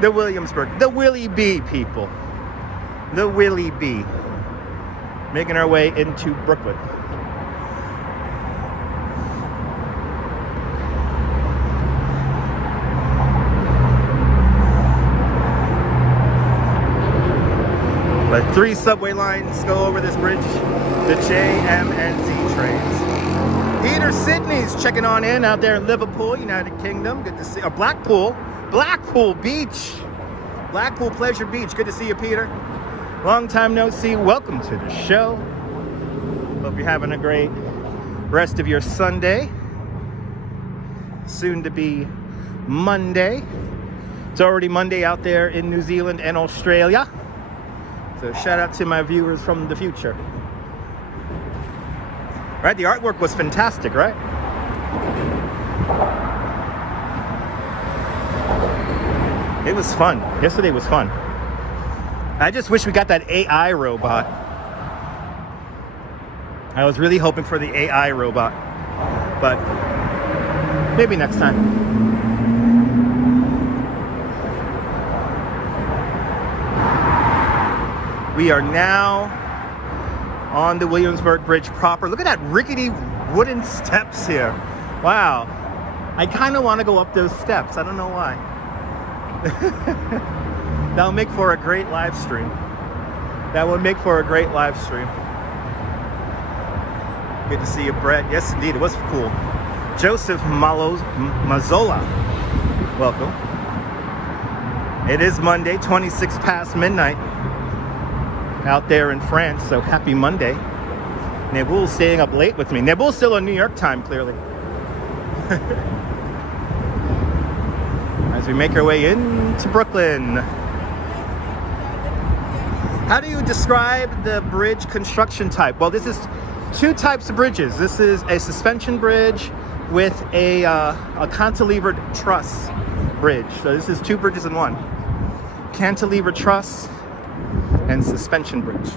The Williamsburg, the Willie B people. The Willie B. Making our way into Brooklyn. But 3 subway lines go over this bridge, the J, M, and Z trains. Peter Sidney's checking on in out there in Liverpool, United Kingdom. Good to see you. Blackpool Beach. Blackpool Pleasure Beach. Good to see you, Peter. Long time no see. Welcome to the show. Hope you're having a great rest of your Sunday. Soon to be Monday. It's already Monday out there in New Zealand and Australia. So shout out to my viewers from the future. Right, the artwork was fantastic, right? It was fun. Yesterday was fun. I just wish we got that AI robot. I was really hoping for the AI robot, but maybe next time. We are now on the Williamsburg Bridge proper. Look at that rickety wooden steps here. Wow. I kind of want to go up those steps. I don't know why. That'll make for a great live stream. That would make for a great live stream. Good to see you, Brett. Yes, indeed. It was cool. Joseph Mazzola. Welcome. It is Monday, 26 past midnight. Out there in France, so happy Monday. Nebul's staying up late with me. Nebul's still on New York time, clearly. As we make our way into Brooklyn. How do you describe the bridge construction type? Well, this is 2 types of bridges. This is a suspension bridge with a cantilevered truss bridge. So this is 2 bridges in one. Cantilever truss and suspension bridge.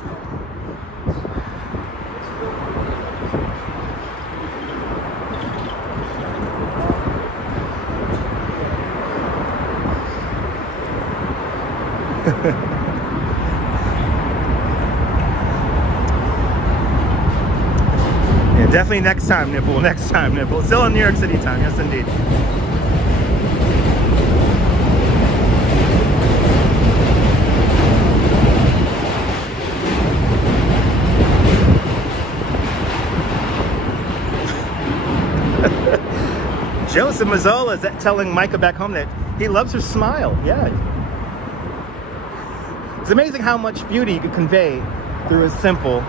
Yeah, definitely next time, Nibble. Next time, Nibble. Still in New York City time, yes indeed. Joseph Mazzola is telling Micah back home that he loves her smile. Yeah. It's amazing how much beauty you can convey through a simple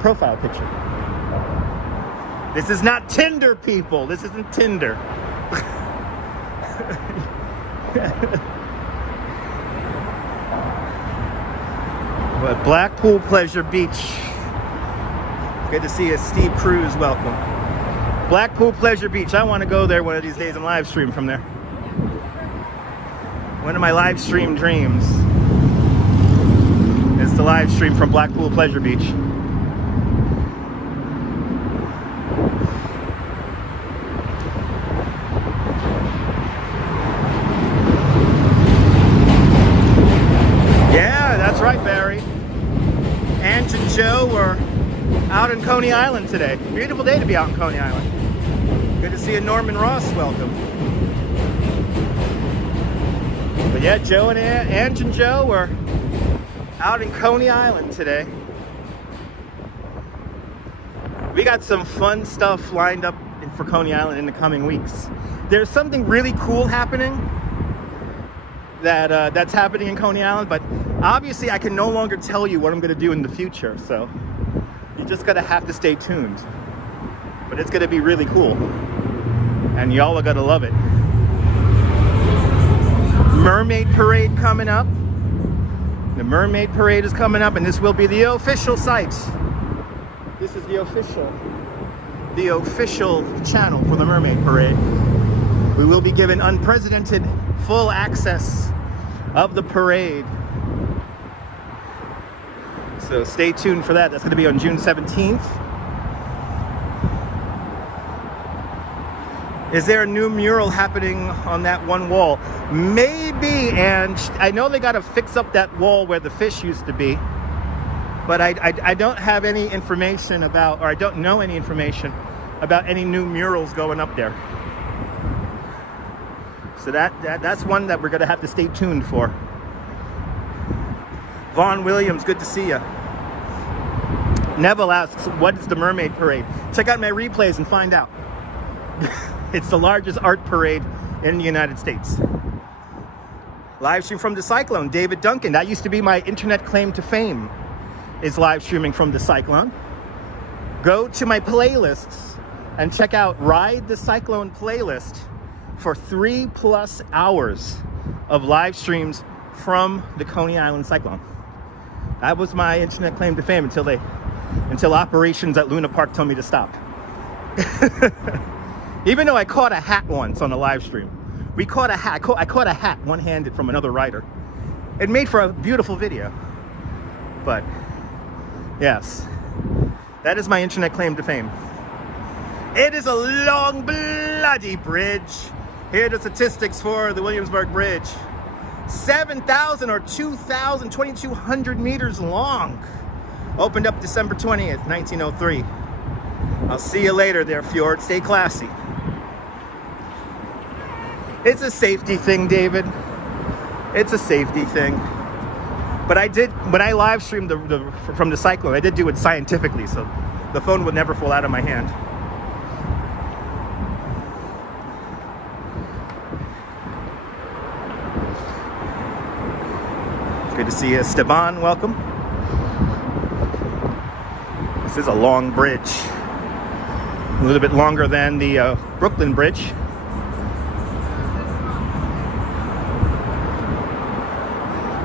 profile picture. This is not Tinder, people. This isn't Tinder. But Blackpool Pleasure Beach. Good to see you, Steve Cruz. Welcome. Blackpool Pleasure Beach. I want to go there one of these days and live stream from there. One of my live stream dreams is to live stream from Blackpool Pleasure Beach. Yeah, that's right, Barry. Ange and Joe were out in Coney Island today. Beautiful day to be out in Coney Island. Good to see you, Norman Ross. Welcome. But yeah, Joe and Ange and Joe were out in Coney Island today. We got some fun stuff lined up for Coney Island in the coming weeks. There's something really cool happening that's happening in Coney Island, but obviously I can no longer tell you what I'm going to do in the future, so you just gotta have to stay tuned. But it's gonna be really cool, and y'all are gonna love it. Mermaid Parade coming up. The Mermaid Parade is coming up, and this will be the official site. This is the official channel for the Mermaid Parade. We will be given unprecedented full access of the parade. So stay tuned for that. That's going to be on June 17th. Is there a new mural happening on that one wall? Maybe, and I know they got to fix up that wall where the fish used to be, but I don't have any information about, or I don't know any information about any new murals going up there. So that's one that we're going to have to stay tuned for. Vaughn Williams, good to see you. Neville asks, what is the Mermaid Parade? Check out my replays and find out. It's the largest art parade in the United States. Live stream from the Cyclone. David Duncan, that used to be my internet claim to fame, is live streaming from the Cyclone. Go to my playlists and check out Ride the Cyclone playlist for 3+ hours of live streams from the Coney Island Cyclone. That was my internet claim to fame until operations at Luna Park told me to stop. Even though I caught a hat once on a live stream. I caught a hat one-handed from another rider. It made for a beautiful video. But yes, that is my internet claim to fame. It is a long bloody bridge. Here are the statistics for the Williamsburg Bridge. 7,000 or 2,200 meters long. Opened up December 20th, 1903. I'll see you later there, Fjord. Stay classy. It's a safety thing, David. It's a safety thing. But I did, when I live streamed from the Cyclone, I did do it scientifically, so the phone would never fall out of my hand. Good to see you, Esteban. Welcome. This is a long bridge. A little bit longer than the Brooklyn Bridge.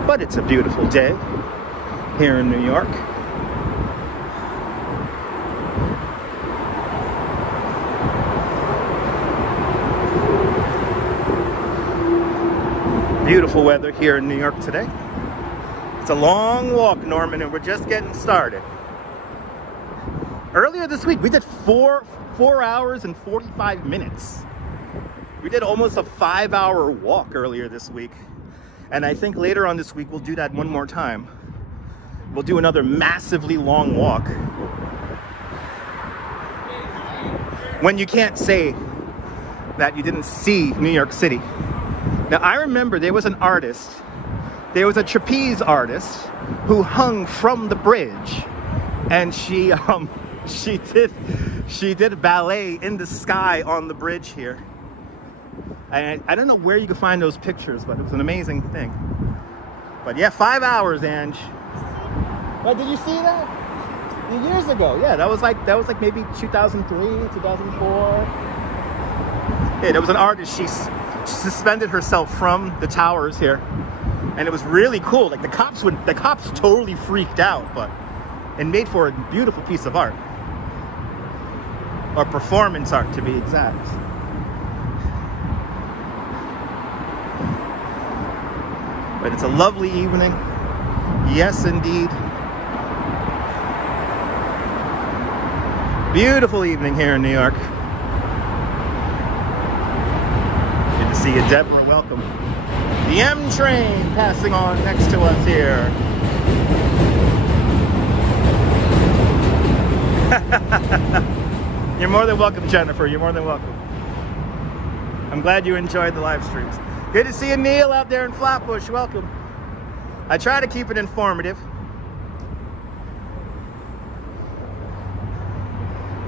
But it's a beautiful day here in New York. Beautiful weather here in New York today. It's a long walk, Norman, and we're just getting started. Earlier this week, we did 4 hours and 45 minutes. We did almost a 5-hour walk earlier this week. And I think later on this week, we'll do that one more time. We'll do another massively long walk. When you can't say that you didn't see New York City. Now, I remember there was an artist, there was a trapeze artist who hung from the bridge. And she did ballet in the sky on the bridge here. I don't know where you can find those pictures, but it was an amazing thing. But yeah, 5 hours, Ange. Well, did you see that? Years ago, yeah, that was like maybe 2003, 2004. Yeah, there was an artist. She suspended herself from the towers here, and it was really cool. Like the cops totally freaked out, but it made for a beautiful piece of art, or performance art to be exact. But it's a lovely evening. Yes, indeed. Beautiful evening here in New York. Good to see you, Deborah. Welcome. The M train passing on next to us here. You're more than welcome, Jennifer. You're more than welcome. I'm glad you enjoyed the live streams. Good to see you, Neil, out there in Flatbush. Welcome. I try to keep it informative.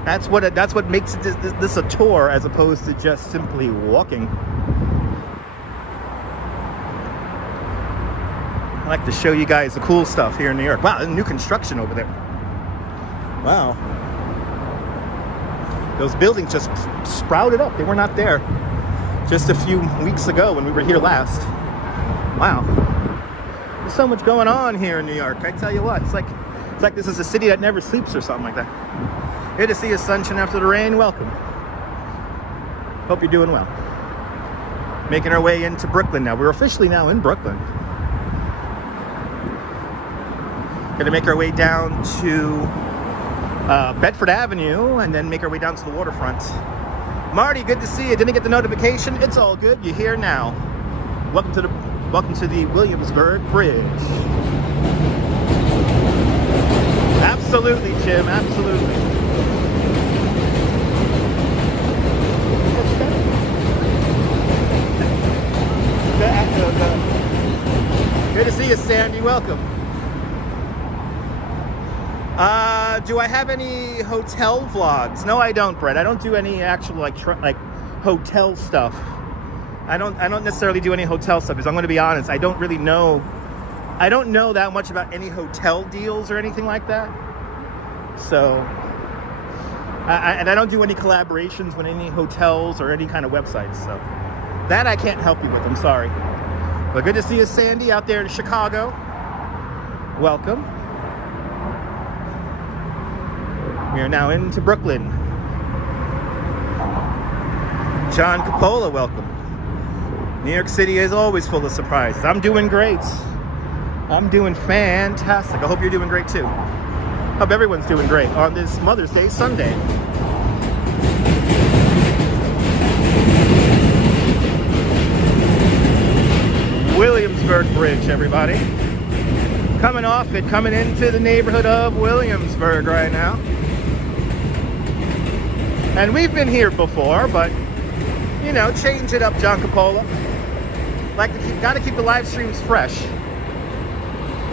That's what makes this a tour as opposed to just simply walking. I like to show you guys the cool stuff here in New York. Wow, there's new construction over there. Wow. Those buildings just sprouted up. They were not there just a few weeks ago when we were here last. Wow. There's so much going on here in New York. I tell you what, it's like this is a city that never sleeps or something like that. Good to see you, sunshine after the rain. Welcome. Hope you're doing well. Making our way into Brooklyn now. We're officially now in Brooklyn. Gonna make our way down to Bedford Avenue and then make our way down to the waterfront. Marty, good to see you. Didn't get the notification. It's all good. You're here now. Welcome to the Williamsburg Bridge. Absolutely, Jim. Absolutely. Good to see you, Sandy. Welcome. Do I have any hotel vlogs? No, I don't, Brett. I don't do any actual like hotel stuff. I don't necessarily do any hotel stuff because I'm going to be honest. I don't know that much about any hotel deals or anything like that. So, and I don't do any collaborations with any hotels or any kind of websites. So that I can't help you with. I'm sorry. But good to see you, Sandy, out there in Chicago. Welcome. We are now into Brooklyn. John Coppola, welcome. New York City is always full of surprises. I'm doing great. I'm doing fantastic. I hope you're doing great too. Hope everyone's doing great on this Mother's Day Sunday. Williamsburg Bridge, everybody. Coming off it, coming into the neighborhood of Williamsburg right now. And we've been here before, but you know, change it up, John Coppola. Gotta keep the live streams fresh.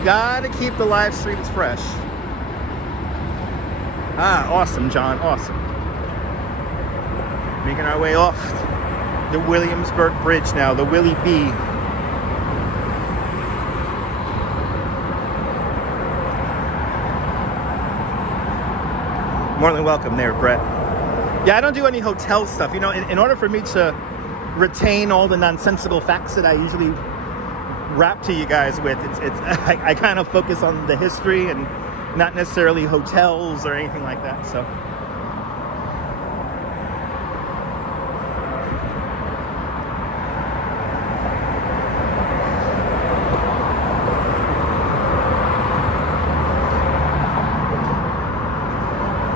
Gotta keep the live streams fresh. Ah, awesome, John, awesome. Making our way off the Williamsburg Bridge now, the Willie B. More than welcome there, Brett. Yeah, I don't do any hotel stuff. You know, in order for me to retain all the nonsensical facts that I usually rap to you guys with, I kind of focus on the history and not necessarily hotels or anything like that. So.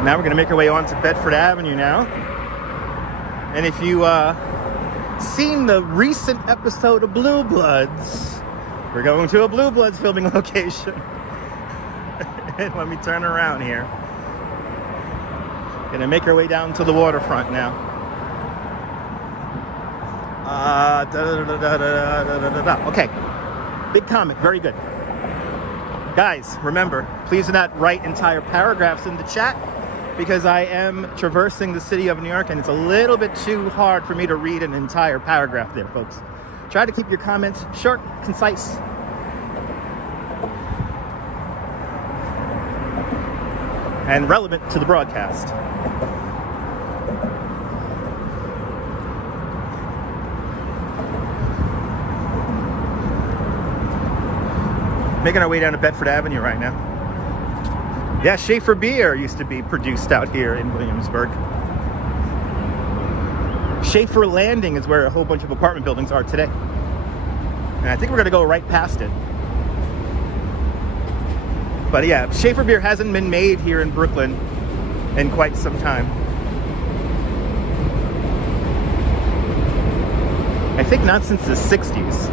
Now we're going to make our way on to Bedford Avenue now. And if you seen the recent episode of Blue Bloods, we're going to a Blue Bloods filming location. Let me turn around here. Going to make our way down to the waterfront now. Okay. Big comment. Very good. Guys, remember, please do not write entire paragraphs in the chat, because I am traversing the city of New York and it's a little bit too hard for me to read an entire paragraph there, folks. Try to keep your comments short, concise. And relevant to the broadcast. Making our way down to Bedford Avenue right now. Yeah, Schaefer Beer used to be produced out here in Williamsburg. Schaefer Landing is where a whole bunch of apartment buildings are today. And I think we're going to go right past it. But yeah, Schaefer Beer hasn't been made here in Brooklyn in quite some time. I think not since the 60s,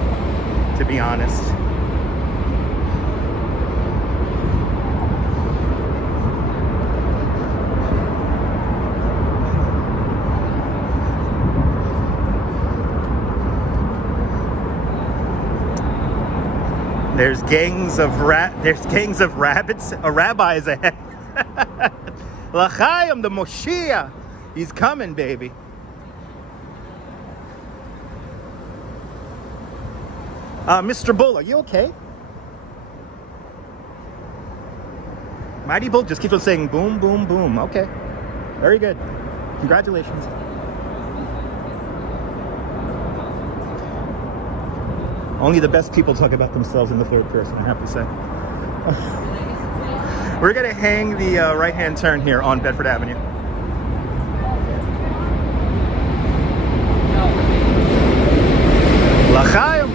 to be honest. There's gangs of rabbits, rabbis ahead. L'chaim, the Moshiach, he's coming, baby. Mr. Bull, are you okay? Mighty Bull just keeps on saying boom, boom, boom. Okay, very good. Congratulations. Only the best people talk about themselves in the third person, I have to say. We're going to hang the right-hand turn here on Bedford Avenue. L'chaim.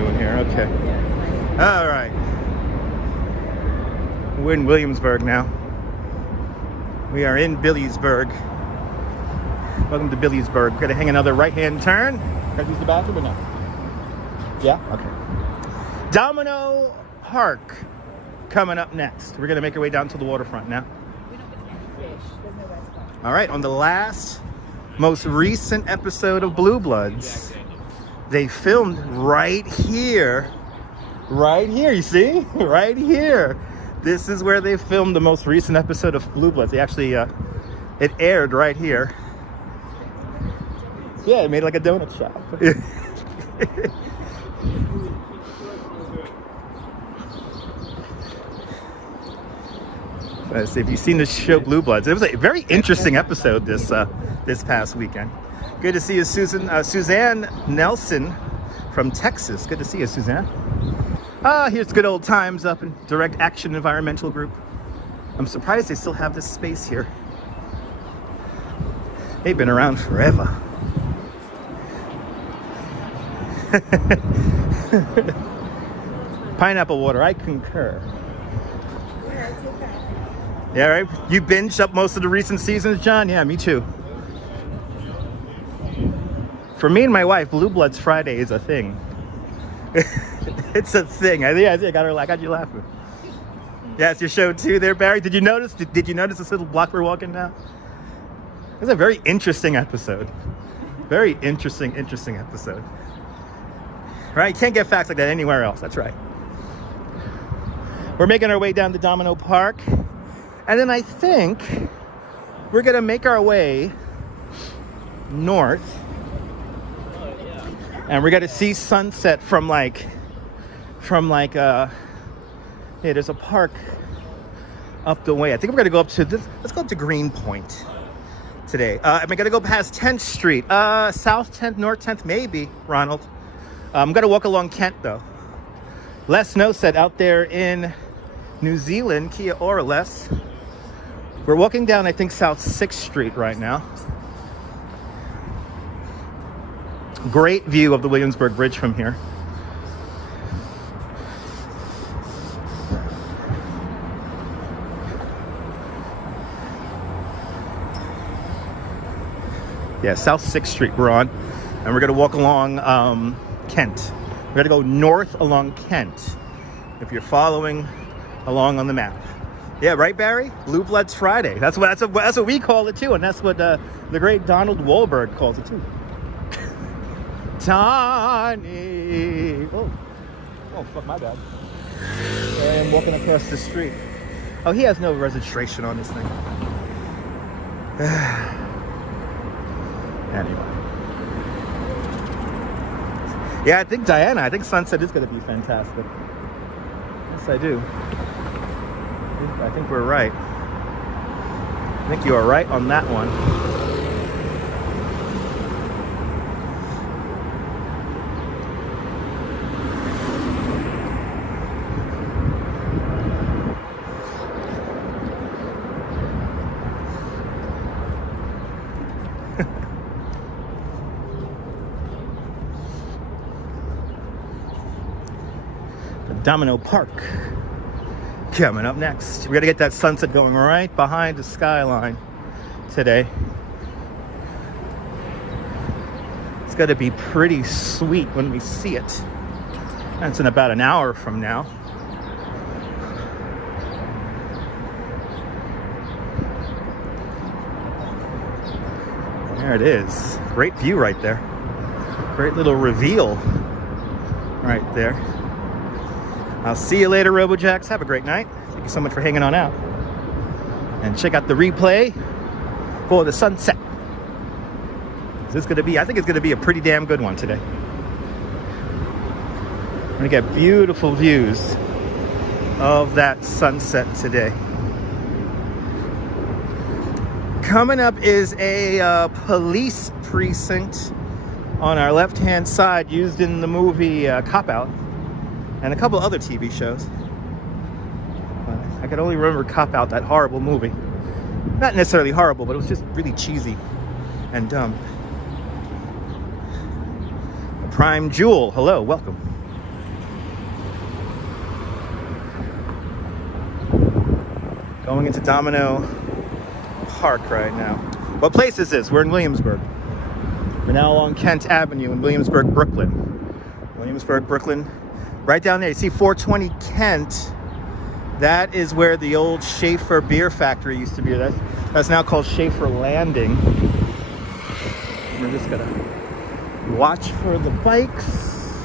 doing here. Okay. All right. We're in Williamsburg now. We are in Billiesburg. Welcome to Billiesburg. We're gonna hang another right-hand turn. Gotta use the bathroom or no? Yeah? Okay. Domino Park coming up next. We're gonna make our way down to the waterfront now. We don't get any fish. There's no restaurant. All right, on the last, most recent episode of Blue Bloods, they filmed right here. Right here, you see? Right here. This is where they filmed the most recent episode of Blue Bloods. They actually, it aired right here. Yeah, it made like a donut shop. Let's see if you've seen the show Blue Bloods. It was a very interesting episode this past weekend. Good to see you, Suzanne Nelson from Texas. Good to see you, Suzanne. Here's good old times up in Direct Action Environmental Group. I'm surprised they still have this space here. They've been around forever. Pineapple water, I concur. Yeah, right? You binged up most of the recent seasons, John? Yeah, me too. For me and my wife, Blue Bloods Friday is a thing. It's a thing. I got you laughing. Yeah, it's your show too there, Barry. Did you notice? Did you notice this little block we're walking down? It was a very interesting episode. Very interesting episode. Right? Can't get facts like that anywhere else. That's right. We're making our way down to Domino Park. And then I think we're going to make our way north. And we're going to see sunset from there's a park up the way. I think we're going to go up to this. Let's go up to Greenpoint today. I'm going to go past 10th Street. South 10th, North 10th, maybe, Ronald. I'm going to walk along Kent, though. Les Snow said out there in New Zealand, Kia ora, Les. We're walking down, I think, South 6th Street right now. Great view of the Williamsburg Bridge from here. Yeah, South 6th Street we're on. And we're going to walk along Kent. We're going to go north along Kent, if you're following along on the map. Yeah, right, Barry? Blue Bloods Friday. That's what we call it, too. And that's what the great Donald Wahlberg calls it, too. Tony. Oh, fuck, my bad. There I am walking across the street. Oh, he has no registration on this thing. Anyway. Yeah, I think sunset is going to be fantastic. Yes, I do. I think we're right. I think you are right on that one. Domino Park coming up next. We're gonna get that sunset going right behind the skyline today. It's gonna be pretty sweet when we see it. That's in about an hour from now. There it is. Great view right there. Great little reveal right there. I'll see you later, RoboJacks. Have a great night. Thank you so much for hanging on out. And check out the replay for the sunset. I think it's going to be a pretty damn good one today. We're going to get beautiful views of that sunset today. Coming up is a police precinct on our left-hand side used in the movie Cop Out. And a couple other TV shows. I can only remember Cop Out, that horrible movie. Not necessarily horrible, but it was just really cheesy and dumb. Prime Jewel, hello, welcome. Going into Domino Park right now. What place is this? We're in Williamsburg. We're now along Kent Avenue in Williamsburg, Brooklyn. Williamsburg, Brooklyn. Right down there, you see 420 Kent. That is where the old Schaefer beer factory used to be. That's now called Schaefer Landing. We're just gonna watch for the bikes,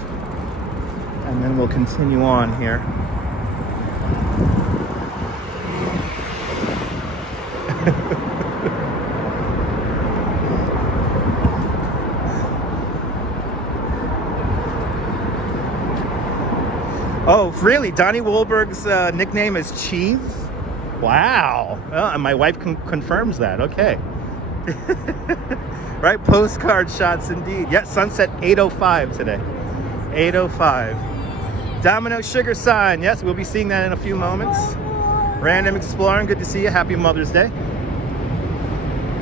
and then we'll continue on here. Oh, really? Donnie Wahlberg's nickname is Cheese? Wow. Well, and my wife confirms that. Okay. Right? Postcard shots indeed. Yes, sunset 8:05 today. 8:05. Domino sugar sign. Yes, we'll be seeing that in a few moments. Random exploring. Good to see you. Happy Mother's Day.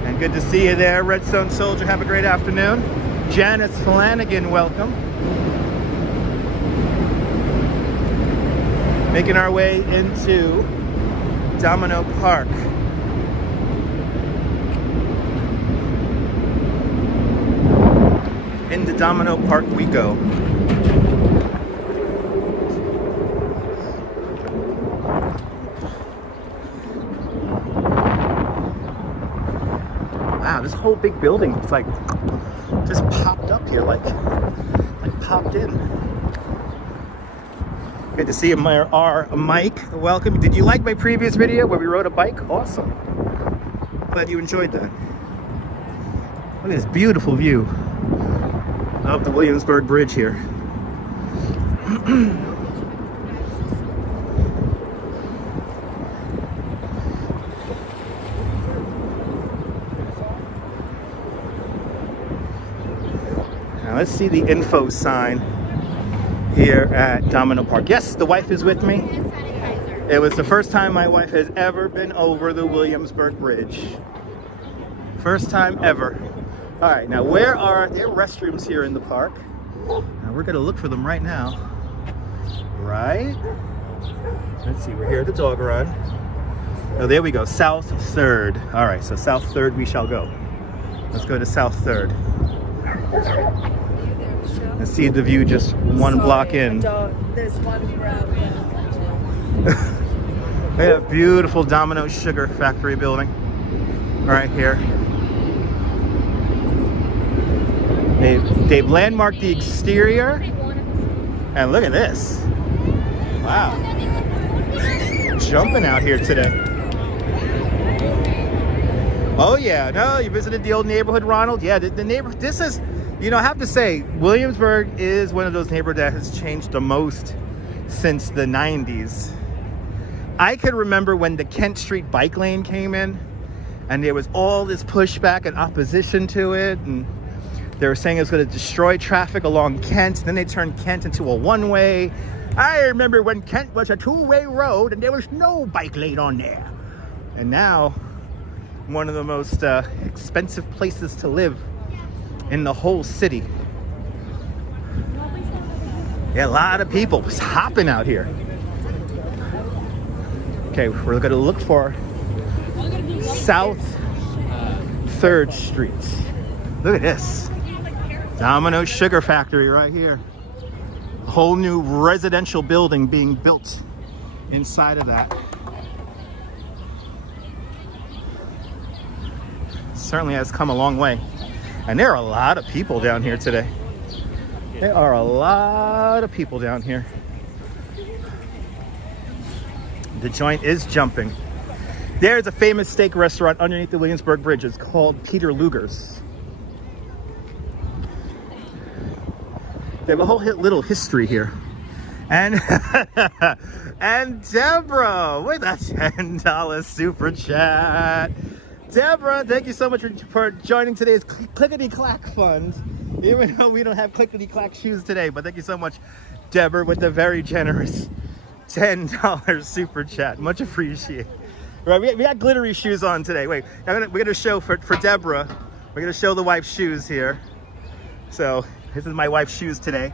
And good to see you there, Redstone Soldier. Have a great afternoon. Janice Flanagan, welcome. Making our way into Domino Park. Into Domino Park we go. Wow, this whole big building is like just popped up here, like popped in. Good to see you, Mike. Welcome. Did you like my previous video where we rode a bike? Awesome. Glad you enjoyed that. Look at this beautiful view of the Williamsburg Bridge here. Now let's see the info sign here at Domino Park. Yes, the wife is with me. It was the first time my wife has ever been over the Williamsburg Bridge. First time ever. All right, now where are there restrooms here in the park? Now we're gonna look for them right now. Right? Let's see, we're here at the dog run. Oh, there we go, South 3rd. All right, so South 3rd we shall go. Let's go to South 3rd. And see the view just one block in. There's one grab. We have a beautiful Domino Sugar Factory building right here. They've landmarked the exterior, and look at this. Wow. Jumping out here today. Oh yeah, no, you visited the old neighborhood, Ronald? Yeah, the neighborhood, this is, you know, I have to say, Williamsburg is one of those neighborhoods that has changed the most since the 90s. I can remember when the Kent Street bike lane came in, and there was all this pushback and opposition to it, and they were saying it was going to destroy traffic along Kent. Then they turned Kent into a one-way. I remember when Kent was a two-way road and there was no bike lane on there. And now, one of the most expensive places to live in the whole city. Yeah, a lot of people just hopping out here. Okay, we're going to look for South 3rd Street. Look at this. Domino Sugar Factory right here. A whole new residential building being built inside of that. Certainly has come a long way. And there are a lot of people down here today. There are a lot of people down here. The joint is jumping. There's a famous steak restaurant underneath the Williamsburg Bridge. It's called Peter Luger's. They have a whole little history here. And and Deborah with a $10 super chat. Deborah, thank you so much for joining today's Clickety Clack Fund. Even though we don't have Clickety Clack shoes today, but thank you so much, Deborah, with the very generous $10 super chat. Much appreciated. Right, we got glittery shoes on today. Wait, we're gonna show for Deborah. We're gonna show the wife's shoes here. So this is my wife's shoes today.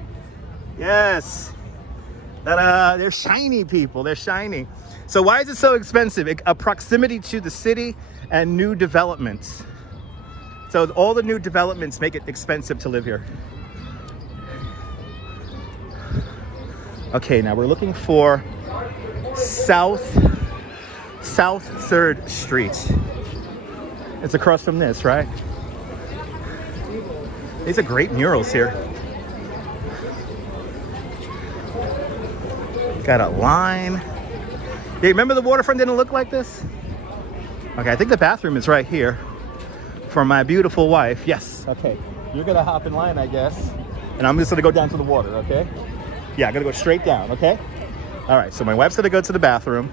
Yes. Ta-da! They're shiny, people. They're shiny. So why is it so expensive? A proximity to the city and new developments. So all the new developments make it expensive to live here. Okay, now we're looking for South 3rd Street. It's across from this, right? These are great murals here. Got a line. Yeah, remember the waterfront didn't look like this? Okay, I think the bathroom is right here for my beautiful wife. Yes, okay. You're gonna hop in line, I guess. And I'm just gonna go down to the water, okay? Yeah, I'm gonna go straight down, okay? All right, so my wife's gonna go to the bathroom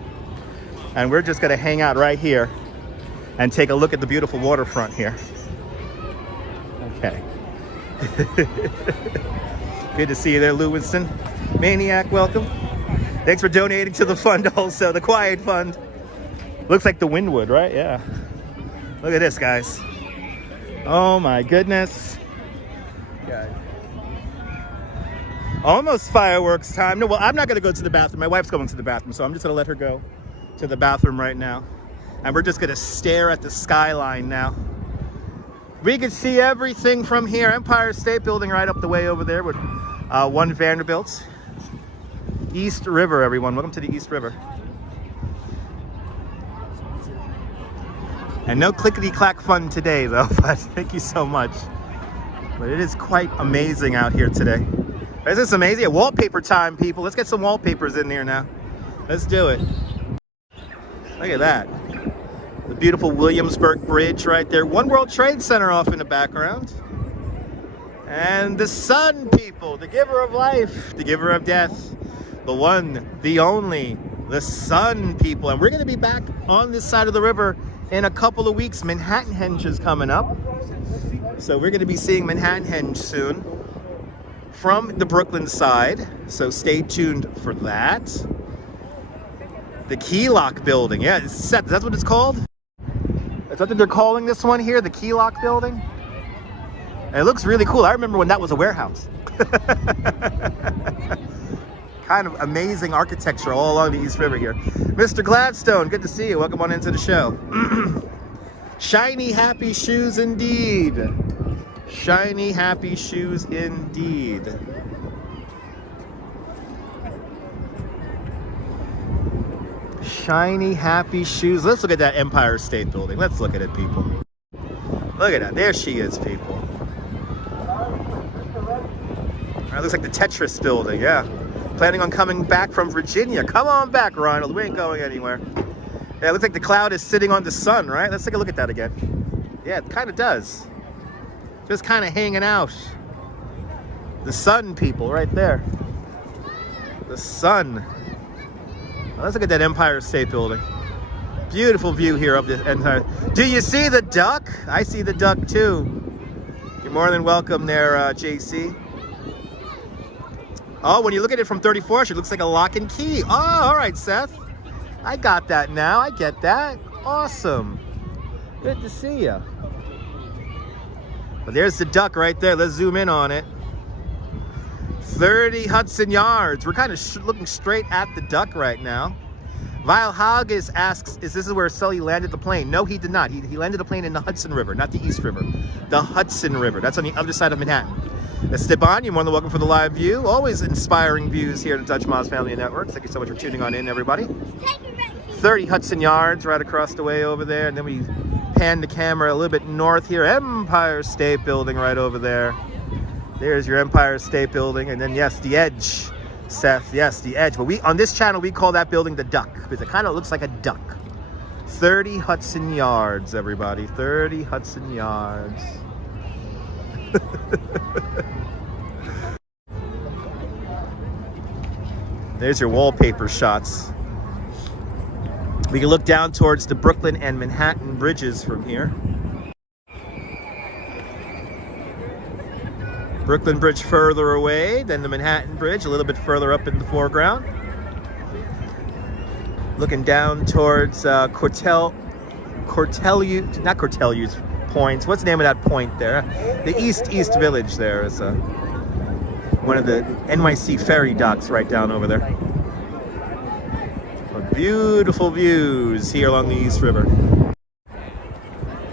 and we're just gonna hang out right here and take a look at the beautiful waterfront here. Okay. Good to see you there, Lou Winston. Maniac, welcome. Thanks for donating to the fund also, the Quiet Fund. Looks like the Wynwood, right? Yeah. Look at this, guys. Oh my goodness. Yeah. Almost fireworks time. No, well, I'm not gonna go to the bathroom. My wife's going to the bathroom, so I'm just gonna let her go to the bathroom right now. And we're just gonna stare at the skyline now. We can see everything from here. Empire State Building right up the way over there with 1 Vanderbilt. East River, everyone. Welcome to the East River. And no clickety-clack fun today, though, but thank you so much. But it is quite amazing out here today. Isn't this amazing? Yeah, wallpaper time, people. Let's get some wallpapers in here now. Let's do it. Look at that. The beautiful Williamsburg Bridge right there. One World Trade Center off in the background. And the sun, people. The giver of life. The giver of death. The one, the only, the sun, people. And we're going to be back on this side of the river in a couple of weeks. Manhattan Henge is coming up. So we're going to be seeing Manhattan Henge soon from the Brooklyn side. So stay tuned for that. The Key Lock Building. Yeah, that's what it's called? Is that what they're calling this one here? The Key Lock Building? And it looks really cool. I remember when that was a warehouse. Kind of amazing architecture all along the East River here. Mr. Gladstone, good to see you. Welcome on into the show. Shiny, happy shoes indeed. Shiny, happy shoes indeed. Shiny, happy shoes. Let's look at that Empire State Building. Let's look at it, people. Look at that. There she is, people. All right, looks like the Tetris Building, yeah. Planning on coming back from Virginia. Come on back, Ronald. We ain't going anywhere. Yeah, it looks like the cloud is sitting on the sun, right? Let's take a look at that again. Yeah, it kind of does. Just kind of hanging out. The sun, people, right there. The sun. Well, let's look at that Empire State Building. Beautiful view here of the entire... Do you see the duck? I see the duck, too. You're more than welcome there, JC. Oh, when you look at it from 34th, it looks like a lock and key. Oh, all right, Seth. I got that now. I get that. Awesome. Good to see you. Well, there's the duck right there. Let's zoom in on it. 30 Hudson Yards. We're kind of looking straight at the duck right now. Vile Haggis asks, is this where Sully landed the plane? No, he did not. He landed the plane in the Hudson River, not the East River. The Hudson River. That's on the other side of Manhattan. Esteban, you're more than welcome for the live view. Always inspiring views here at the Dutch Moz Family Network. Thank you so much for tuning on in, everybody. 30 Hudson Yards right across the way over there. And then we pan the camera a little bit north here. Empire State Building right over there. There's your Empire State Building. And then, yes, the Edge, Seth. Yes, the Edge. But we on this channel, we call that building the Duck because it kind of looks like a duck. 30 Hudson Yards, everybody. 30 Hudson Yards. There's your wallpaper shots. We can look down towards the Brooklyn and Manhattan bridges from here. Brooklyn Bridge further away than the Manhattan Bridge, a little bit further up in the foreground. Looking down towards Cortelyou Point. What's the name of that point there? The East Village there is one of the NYC ferry docks right down over there. Beautiful views here along the East River.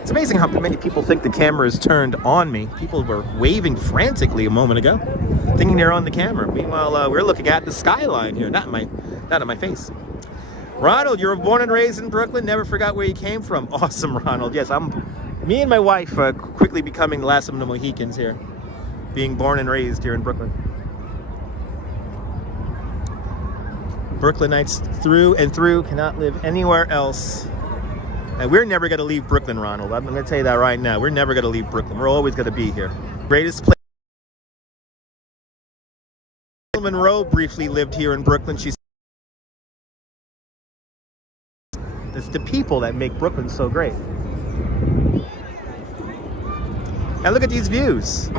It's amazing how many people think the camera is turned on me. People were waving frantically a moment ago, thinking they're on the camera. Meanwhile, we're looking at the skyline here, not at my face. Ronald, you were born and raised in Brooklyn. Never forgot where you came from. Awesome, Ronald. Yes, me and my wife quickly becoming the last of the Mohicans here, being born and raised here in Brooklyn. Brooklynites through and through, cannot live anywhere else. And we're never going to leave Brooklyn, Ronald. I'm going to tell you that right now. We're never going to leave Brooklyn. We're always going to be here. Greatest place. Monroe briefly lived here in Brooklyn. It's the people that make Brooklyn so great. And look at these views.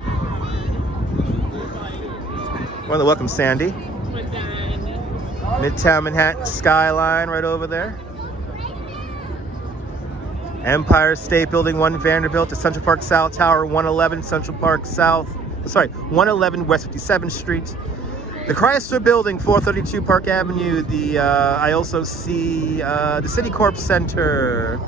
I want to welcome Sandy. Midtown Manhattan skyline right over there. Empire State Building 1 Vanderbilt to Central Park South Tower 111 Central Park South. Sorry, 111 West 57th Street. The Chrysler Building 432 Park Avenue. I also see the Citicorp Center.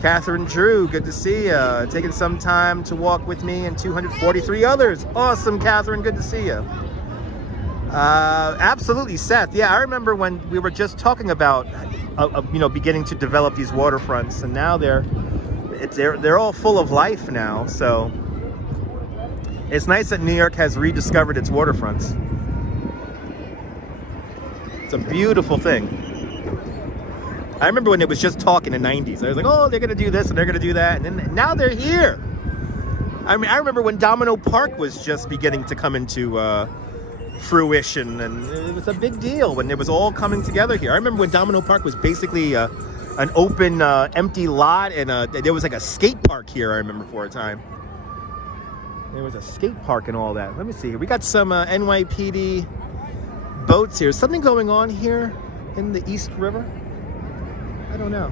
Catherine Drew, good to see you. Taking some time to walk with me and 243 others. Awesome, Catherine, good to see you. Absolutely, Seth. Yeah, I remember when we were just talking about, beginning to develop these waterfronts, and now they're all full of life now. So it's nice that New York has rediscovered its waterfronts. It's a beautiful thing. I remember when it was just talk in the 90s. I was like, oh, they're going to do this and they're going to do that. And then now they're here. I mean, I remember when Domino Park was just beginning to come into fruition. And it was a big deal when it was all coming together here. I remember when Domino Park was basically an open, empty lot. And there was like a skate park here, I remember, for a time. There was a skate park and all that. Let me see. We got some NYPD boats here. Something going on here in the East River? I don't know.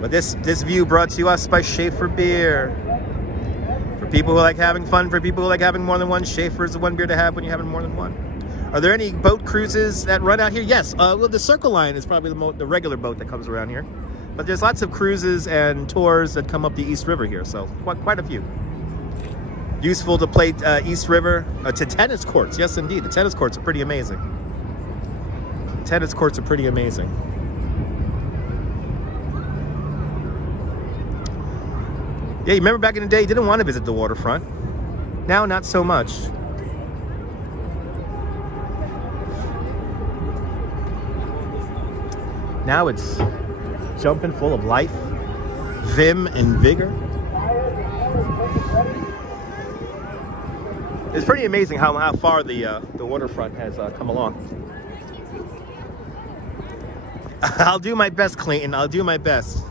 But this view brought to us by Schaefer Beer. For people who like having fun, for people who like having more than one, Schaefer is the one beer to have when you're having more than one. Are there any boat cruises that run out here? Yes. Well, the Circle Line is probably the regular boat that comes around here. But there's lots of cruises and tours that come up the East River here, so quite a few. Useful to play East River to tennis courts. Yes, indeed. The tennis courts are pretty amazing. The tennis courts are pretty amazing. Yeah, you remember back in the day, you didn't want to visit the waterfront. Now, not so much. Now it's jumping full of life, vim, and vigor. It's pretty amazing how far the waterfront has come along. I'll do my best, Clayton. I'll do my best.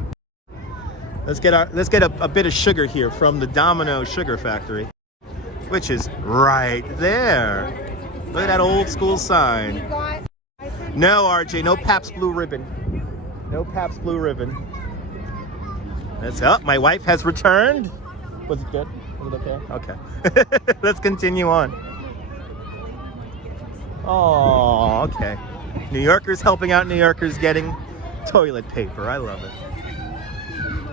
Let's get a bit of sugar here from the Domino Sugar Factory, which is right there. Look at that old school sign. No, RJ, no Pabst Blue Ribbon. No Pabst Blue Ribbon. That's up. My wife has returned. Was it good? Was it okay? Okay. Let's continue on. Oh, okay. New Yorkers helping out New Yorkers getting toilet paper. I love it.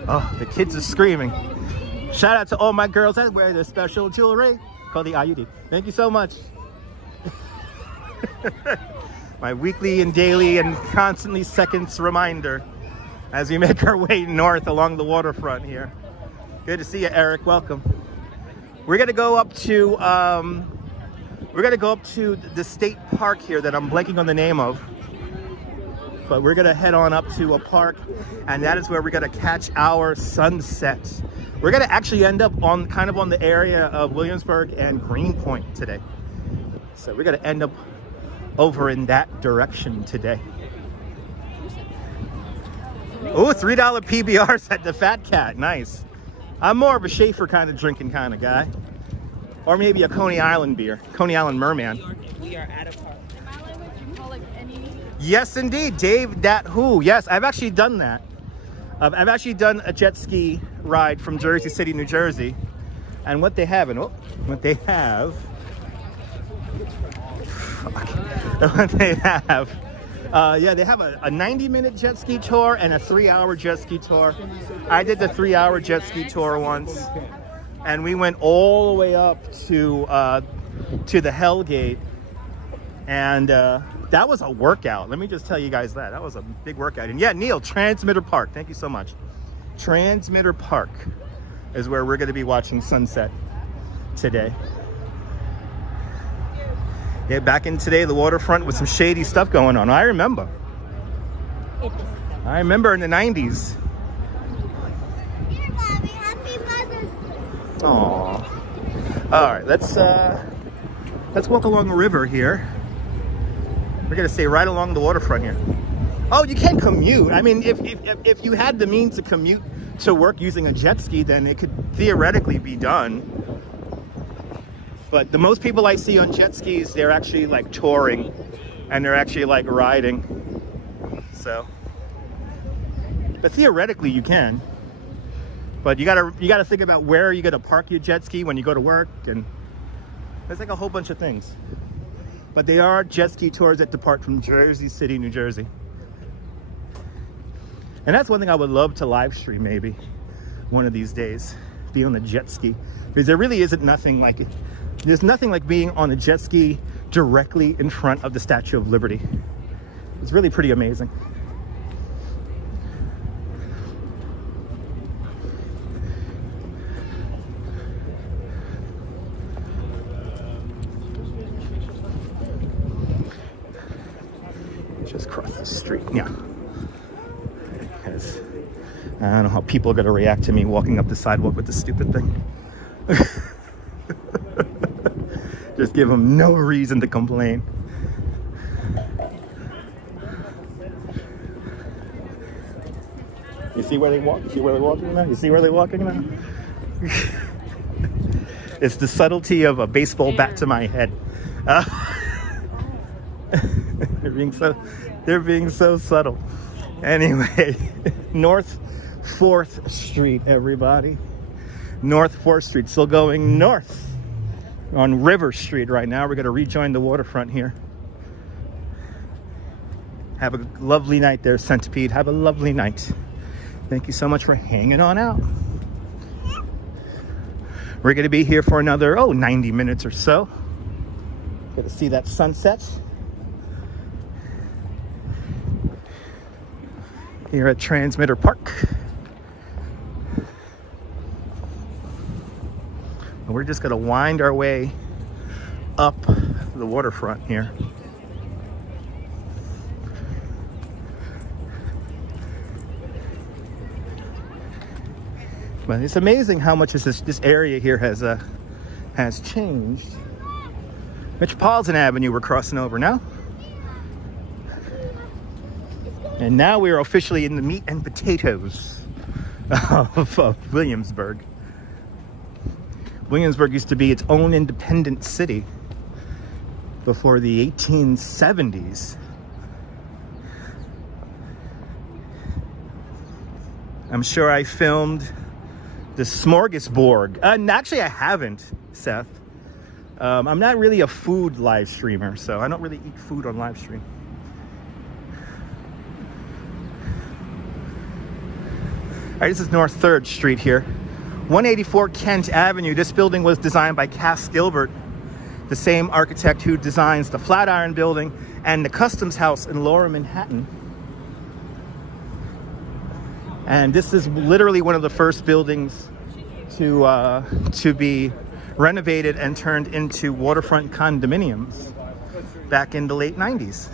Oh, the kids are screaming. Shout out to all my girls that wear this special jewelry called the IUD. Thank you so much. My weekly and daily and constantly seconds reminder as we make our way north along the waterfront here. Good to see you, Eric. Welcome. We're gonna go up to the state park here that I'm blanking on the name of. But we're gonna head on up to a park, and that is where we're gonna catch our sunset. We're gonna actually end up on the area of Williamsburg and Greenpoint today. So we're gonna end up over in that direction today. Oh, $3 PBRs at the Fat Cat, nice. I'm more of a Schaefer kind of drinking kind of guy. Or maybe a Coney Island beer, Coney Island Merman. We are at a park. Yes, indeed, Dave. That who? Yes, I've actually done that. I've actually done a jet ski ride from Jersey City, New Jersey, and what they have, what they have Yeah, they have a 90-minute jet ski tour and a 3-hour jet ski tour. I did the 3-hour jet ski tour once, and we went all the way up to the Hell Gate, and that was a workout. Let me just tell you guys that. That was a big workout. And yeah, Neil, Transmitter Park. Thank you so much. Transmitter Park is where we're going to be watching sunset today. Yeah, back in today, the waterfront with some shady stuff going on. I remember in the 90s. Here, Bobby, happy Mother's Day. Aww. All right, let's walk along the river here. We're gonna stay right along the waterfront here. Oh, you can commute. I mean, if you had the means to commute to work using a jet ski, then it could theoretically be done. But the most people I see on jet skis, they're actually like touring, and they're actually like riding. So, but theoretically you can. But you gotta think about where you're gonna park your jet ski when you go to work, and there's like a whole bunch of things. But they are jet ski tours that depart from Jersey City, New Jersey. And that's one thing I would love to live stream maybe one of these days, be on a jet ski, because there really isn't nothing like it. There's nothing like being on a jet ski directly in front of the Statue of Liberty. It's really pretty amazing. Just cross the street, yeah. Because I don't know how people are going to react to me walking up the sidewalk with this stupid thing. Just give them no reason to complain. You see where they walk? You see where they're walking now? You see where they're walking now? It's the subtlety of a baseball bat to my head. They're being so subtle. Anyway, North 4th Street, everybody. North 4th Street, still going north on River Street right now. We're going to rejoin the waterfront here. Have a lovely night there, Centipede. Have a lovely night. Thank you so much for hanging on out. We're going to be here for another, 90 minutes or so. Get to see that sunset here at Transmitter Park. And we're just going to wind our way up the waterfront here. But it's amazing how much this area here has changed. Metropolitan Avenue we're crossing over now. And now we are officially in the meat and potatoes of Williamsburg. Williamsburg used to be its own independent city before the 1870s. I'm sure I filmed the smorgasbord. Actually, I haven't, Seth. I'm not really a food live streamer, so I don't really eat food on live stream. All right, this is North 3rd Street here. 184 Kent Avenue. This building was designed by Cass Gilbert, the same architect who designs the Flatiron Building and the Customs House in Lower Manhattan. And this is literally one of the first buildings to be renovated and turned into waterfront condominiums back in the late 90s.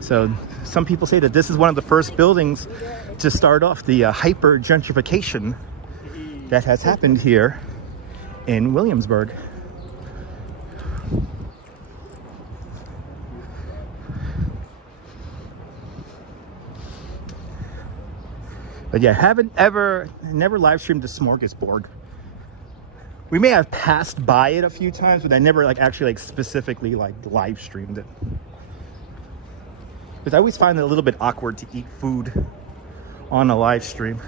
So some people say that this is one of the first buildings to start off the hyper gentrification that has happened here in Williamsburg. But yeah, never live streamed the smorgasbord. We may have passed by it a few times, but I never actually specifically live streamed it. Because I always find it a little bit awkward to eat food on a live stream.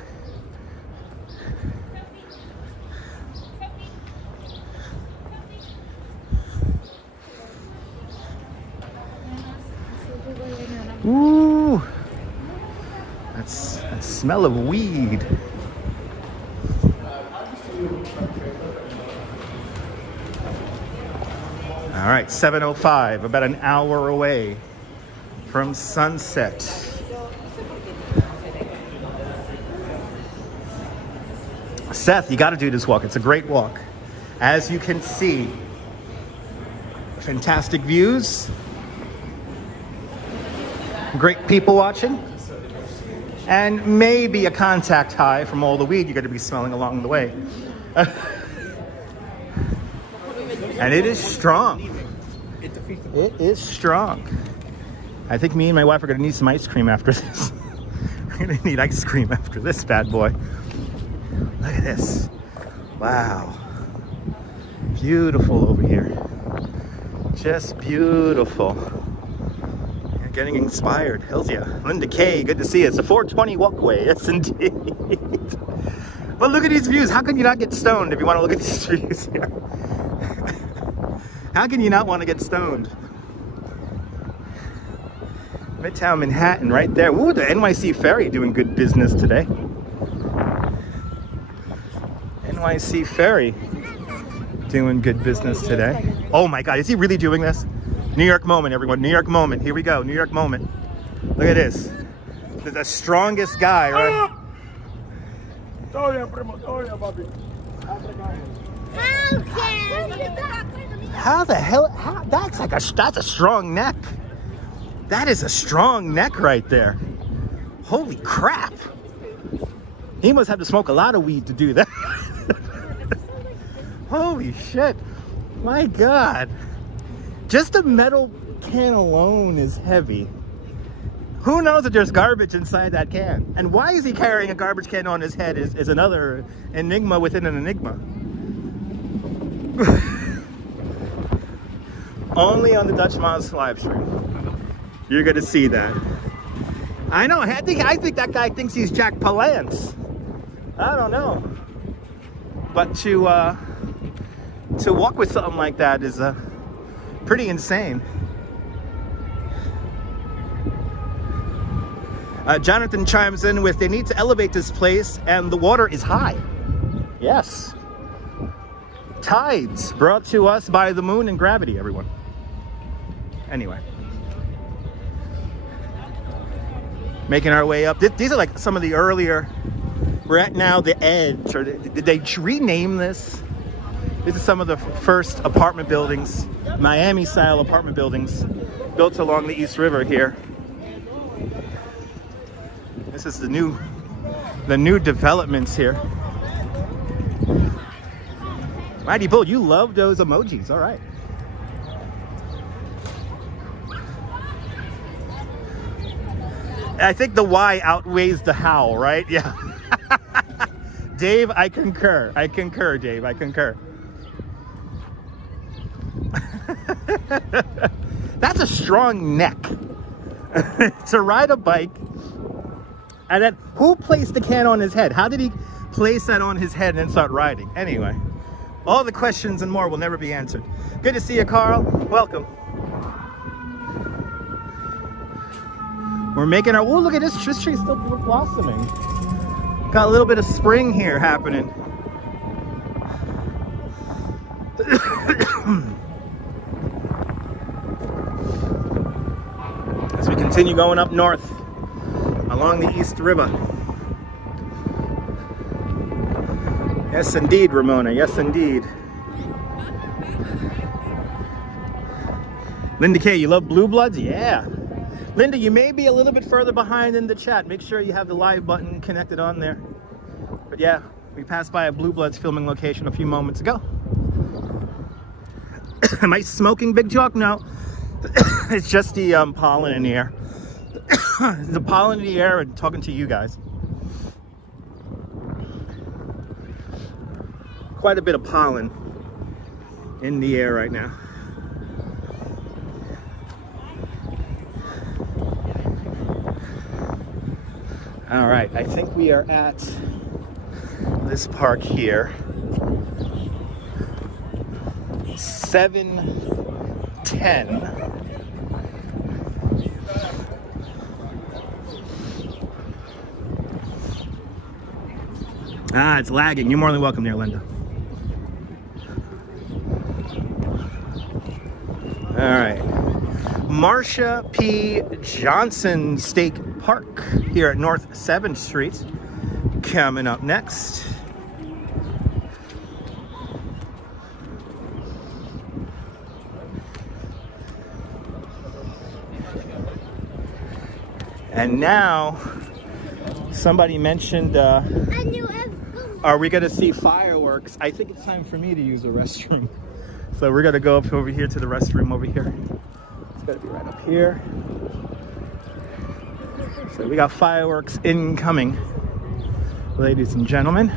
Ooh, that's that smell of weed. All right, 7:05, about an hour away from sunset. Seth, you got to do this walk. It's a great walk. As you can see, fantastic views, great people watching, and maybe a contact high from all the weed you're going to be smelling along the way. And it is strong. It is strong. I think me and my wife are going to need some ice cream after this. We're going to need ice cream after this bad boy. Look at this. Wow. Beautiful over here. Just beautiful. You're getting inspired. Hells yeah. Linda K, good to see you. It's a 420 walkway. Yes, indeed. But look at these views. How can you not get stoned if you want to look at these views here? How can you not want to get stoned? Midtown Manhattan right there. Ooh, the NYC ferry doing good business today. NYC ferry doing good business today. Oh my God, is he really doing this? New York moment, everyone. New York moment. Here we go. New York moment. Look at this. The strongest guy, right? How the hell? That's a strong neck. That is a strong neck right there. Holy crap. He must have to smoke a lot of weed to do that. Holy shit. My God. Just a metal can alone is heavy. Who knows if there's garbage inside that can? And why is he carrying a garbage can on his head is another enigma within an enigma. Only on the Dutch Moz live stream. You're gonna see that. I know, I think that guy thinks he's Jack Palance. I don't know. But to walk with something like that is pretty insane. Jonathan chimes in with, they need to elevate this place and the water is high. Yes. Tides brought to us by the moon and gravity, everyone. Anyway. Making our way up. These are like some of the earlier, we're at now the edge, or did they rename this? This is some of the first apartment buildings, Miami style apartment buildings built along the East River here. This is the new developments here. Mighty Bull, you love those emojis, all right. I think the why outweighs the how, right? Yeah. Dave, I concur. I concur, Dave, I concur. That's a strong neck. To ride a bike. And then, who placed the can on his head? How did he place that on his head and then start riding? Anyway, all the questions and more will never be answered. Good to see you, Carl. Welcome. We're making our, oh, look at this tree's still blossoming. Got a little bit of spring here happening. As we continue going up north along the East River. Yes, indeed, Ramona. Yes, indeed. Linda K, you love Blue Bloods? Yeah. Linda, you may be a little bit further behind in the chat. Make sure you have the live button connected on there. But yeah, we passed by a Blue Bloods filming location a few moments ago. Am I smoking, Big Chalk? No. It's just the pollen in the air. The pollen in the air and talking to you guys. Quite a bit of pollen in the air right now. All right, I think we are at this park here. 7:10. Ah, it's lagging. You're more than welcome there, Linda. All right. Marsha P. Johnson State Park here at North 7th Street. Coming up next. And now, somebody mentioned, are we gonna see fireworks? I think it's time for me to use a restroom. So we're gonna go up over here to the restroom over here. It's gotta be right up here. So we got fireworks incoming, ladies and gentlemen.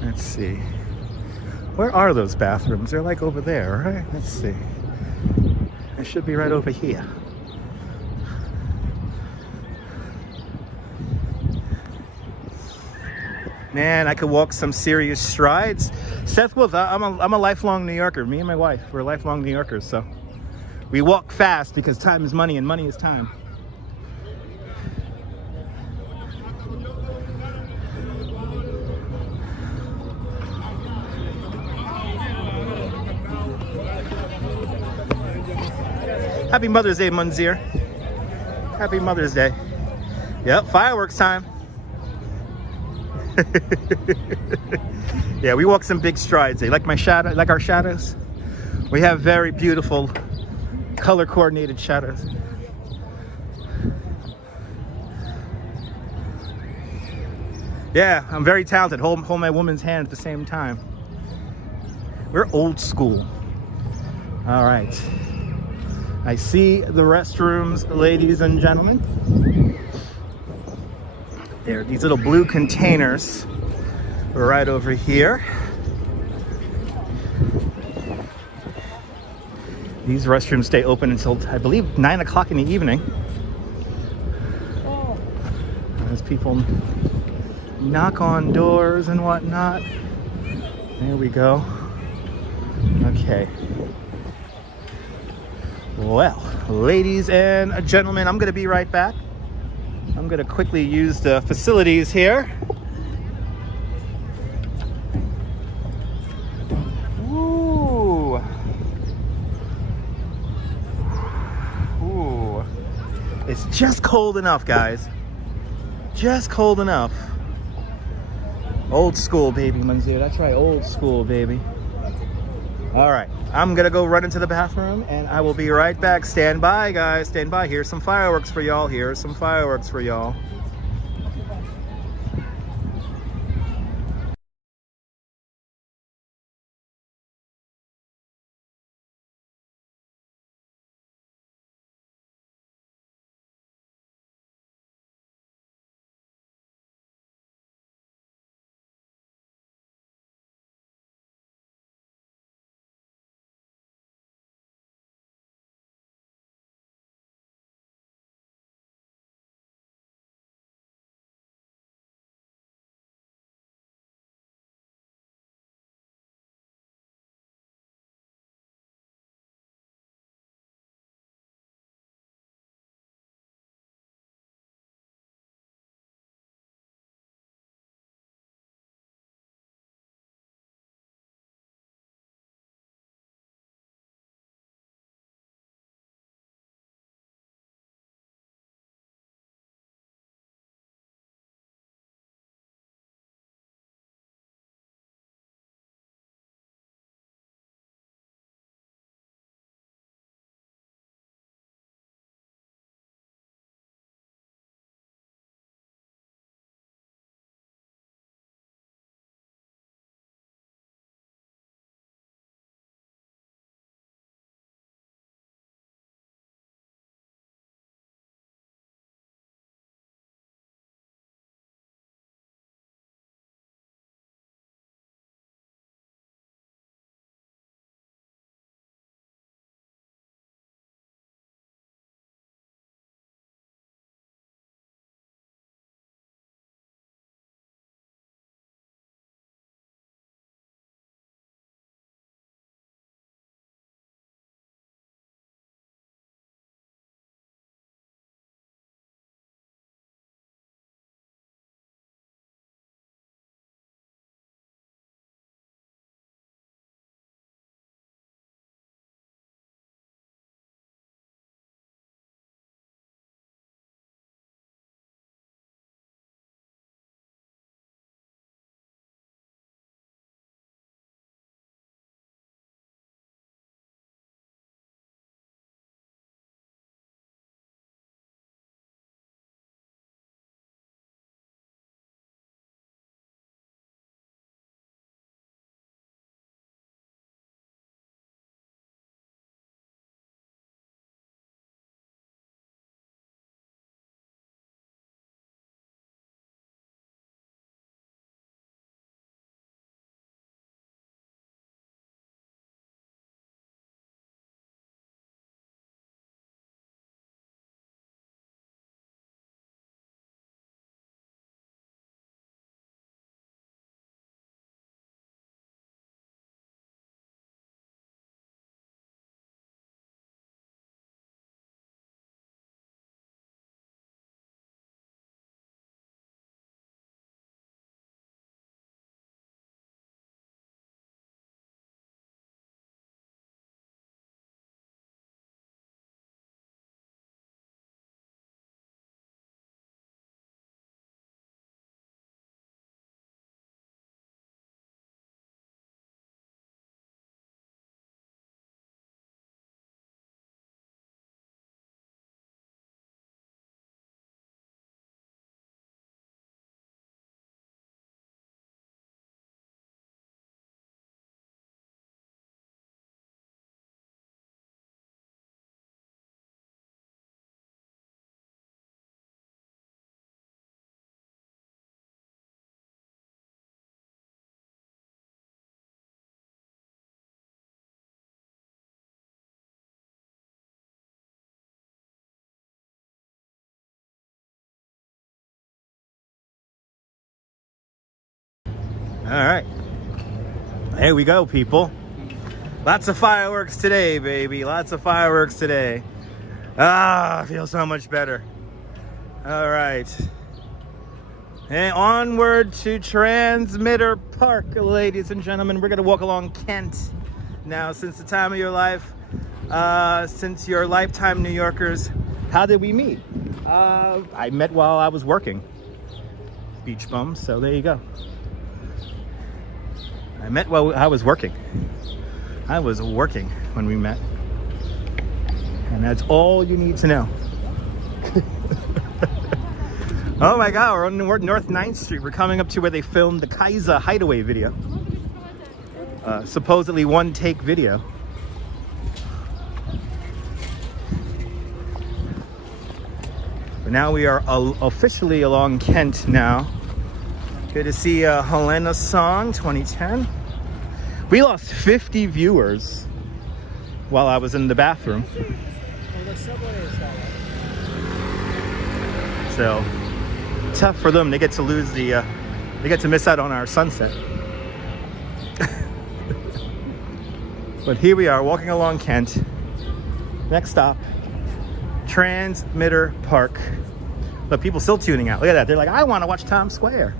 Let's see. Where are those bathrooms? They're like over there, right? Let's see. It should be right over here. Man, I could walk some serious strides. Seth Wolf, I'm a lifelong New Yorker. Me and my wife, we're lifelong New Yorkers, so we walk fast because time is money and money is time. Happy Mother's Day, Munzir. Happy Mother's Day. Yep, fireworks time. Yeah, we walk some big strides. Like my shadow, like our shadows. We have very beautiful, color-coordinated shadows. Yeah, I'm very talented. Hold my woman's hand at the same time. We're old school. All right. I see the restrooms, ladies and gentlemen. There, these little blue containers right over here. These restrooms stay open until, I believe, 9 o'clock in the evening. As people knock on doors and whatnot. There we go. Okay. Well, ladies and gentlemen, I'm going to be right back. I'm going to quickly use the facilities here. Ooh. Ooh. It's just cold enough, guys. Just cold enough. Old school, baby, Munzir. That's right, old school, baby. All right, I'm gonna go run into the bathroom and I will be right back. Stand by, guys, stand by. Here's some fireworks for y'all. Here's some fireworks for y'all. All right. There we go, people. Lots of fireworks today, baby. Lots of fireworks today. Ah, I feel so much better. All right. And onward to Transmitter Park, ladies and gentlemen. We're going to walk along Kent. Now, since the time of your life, since you're lifetime New Yorkers, how did we meet? I met while I was working. Beach bum, so there you go. I met while I was working. I was working when we met. And that's all you need to know. Oh my God, we're on North 9th Street. We're coming up to where they filmed the Kaiser hideaway video. Supposedly one take video. But now we are officially along Kent now. Good to see Helena's song 2010. We lost 50 viewers while I was in the bathroom. So tough for them. They get to lose the they get to miss out on our sunset. But here we are walking along Kent. Next stop, Transmitter Park. But people still tuning out. Look at that. They're like, I want to watch Times Square.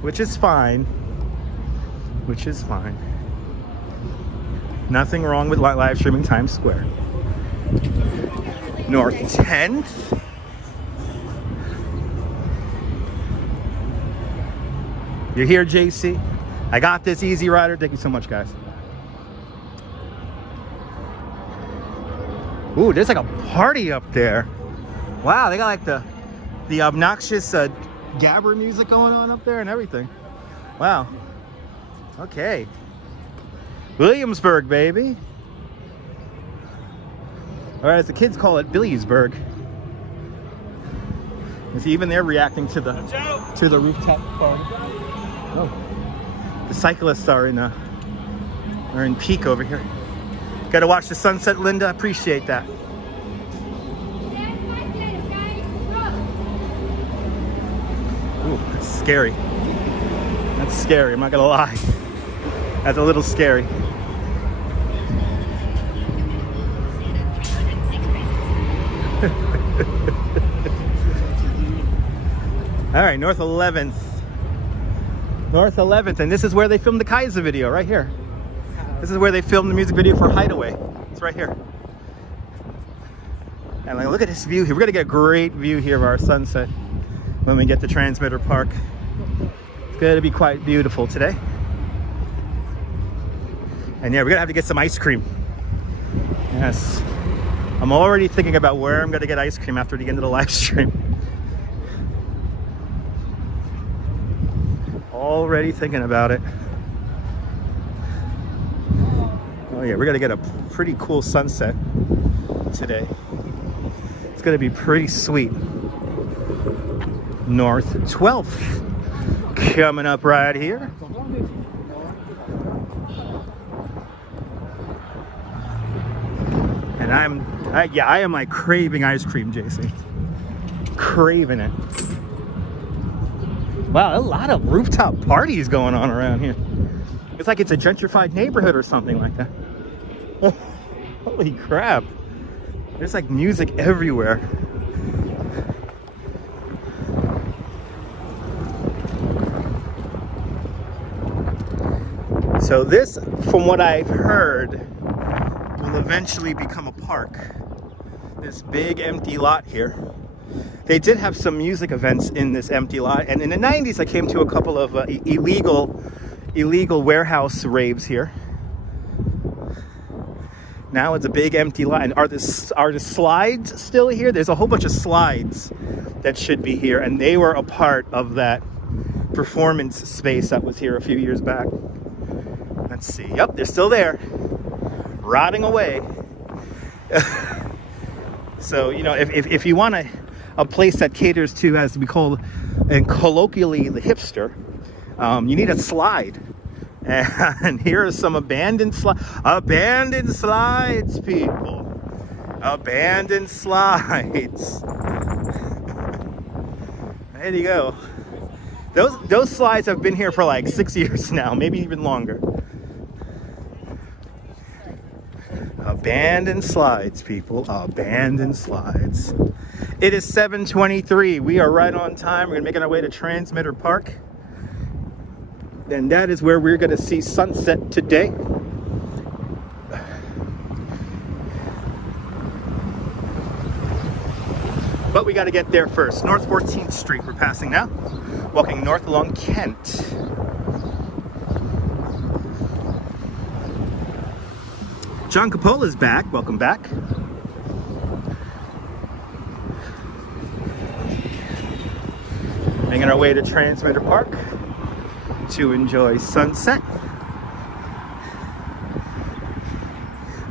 Which is fine. Which is fine. Nothing wrong with live streaming Times Square. North 10th. You're here, JC. I got this, Easy Rider. Thank you so much, guys. Ooh, there's like a party up there. Wow, they got like the obnoxious gabber music going on up there and everything. Wow. Okay. Williamsburg, baby. All right, as the kids call it, Billiesburg. And see, even they're reacting to the rooftop party. Oh, the cyclists are in peak over here. Got to watch the sunset, Linda. Appreciate that. Ooh, that's scary. That's scary. I'm not gonna lie. That's a little scary. All right, North 11th. North 11th, and this is where they filmed the Kaiser video, right here. This is where they filmed the music video for Hideaway. It's right here. And like, look at this view here. We're gonna get a great view here of our sunset when we get to Transmitter Park. It's gonna be quite beautiful today. And yeah, we're gonna have to get some ice cream. Yes. I'm already thinking about where I'm gonna get ice cream after the end of the live stream. Already thinking about it. Oh yeah, we're gonna get a pretty cool sunset today. It's gonna be pretty sweet. North 12th coming up right here. And I am like craving ice cream, JC. Craving it. Wow, a lot of rooftop parties going on around here. It's like it's a gentrified neighborhood or something like that. Oh, holy crap. There's like music everywhere. So this, from what I've heard, will eventually become a park. This big empty lot here. They did have some music events in this empty lot, and in the 90s I came to a couple of illegal warehouse raves here. Now it's a big empty lot. And are the slides still here? There's a whole bunch of slides that should be here, and they were a part of that performance space that was here a few years back. Let's see. Yep, they're still there, rotting away. So, you know, if you want a place that caters to, as we call, and colloquially, the hipster, you need a slide. And here are some abandoned slides, people. Abandoned slides. There you go. Those slides have been here for like 6 years now, maybe even longer. Abandoned slides, people. Abandoned slides. It is 7:23. We are right on time. We're gonna make our way to Transmitter Park. And that is where we're gonna see sunset today. But we gotta get there first. North 14th Street we're passing now. Walking north along Kent. John Capola is back. Welcome back. Making our way to Transmitter Park to enjoy sunset.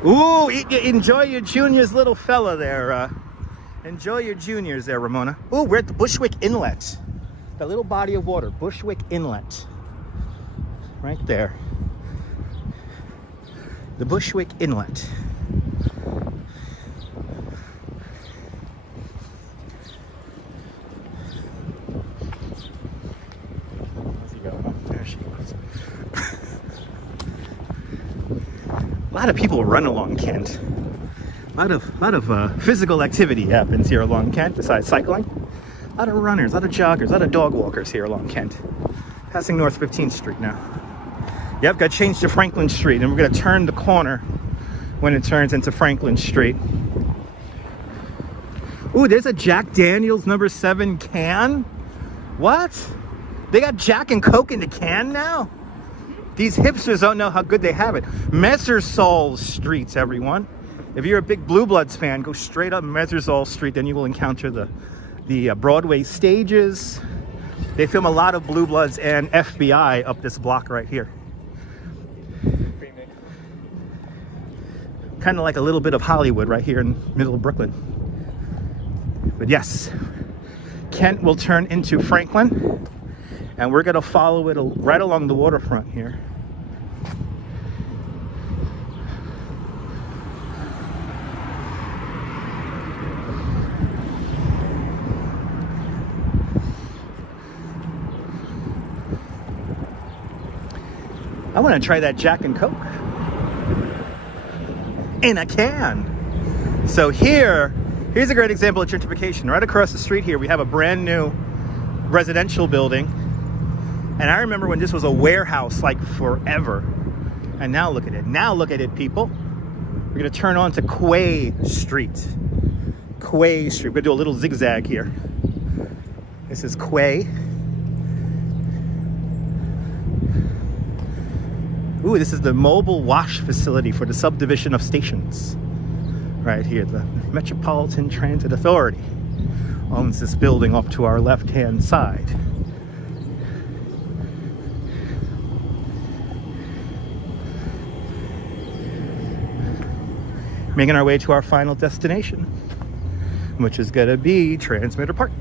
Ooh, enjoy your juniors, little fella there. Enjoy your juniors there, Ramona. Ooh, we're at the Bushwick Inlet. That little body of water, Bushwick Inlet. Right there. The Bushwick Inlet. Where's he go? Oh, there she goes. A lot of people run along Kent. A lot of physical activity happens here along Kent besides cycling. A lot of runners, a lot of joggers, a lot of dog walkers here along Kent. Passing North 15th Street now. Yep, got changed to Franklin Street, and we're gonna turn the corner when it turns into Franklin Street. Ooh, there's a Jack Daniels number 7 can. What? They got Jack and Coke in the can now? These hipsters don't know how good they have it. Messersall Streets, everyone. If you're a big Blue Bloods fan, go straight up Messersall Street, then you will encounter the Broadway stages. They film a lot of Blue Bloods and FBI up this block right here. Kind of like a little bit of Hollywood right here in middle of Brooklyn. But yes, Kent will turn into Franklin, and we're gonna follow it right along the waterfront here. I want to try that Jack and Coke in a can. So here's a great example of gentrification. Right across the street here, we have a brand new residential building. And I remember when this was a warehouse like forever. And now look at it. Now look at it, people. We're going to turn on to Quay Street. Quay Street. We're going to do a little zigzag here. This is Quay. Ooh, this is the mobile wash facility for the subdivision of stations. Right here, the Metropolitan Transit Authority owns this building off to our left-hand side. Making our way to our final destination, which is gonna be Transmitter Park.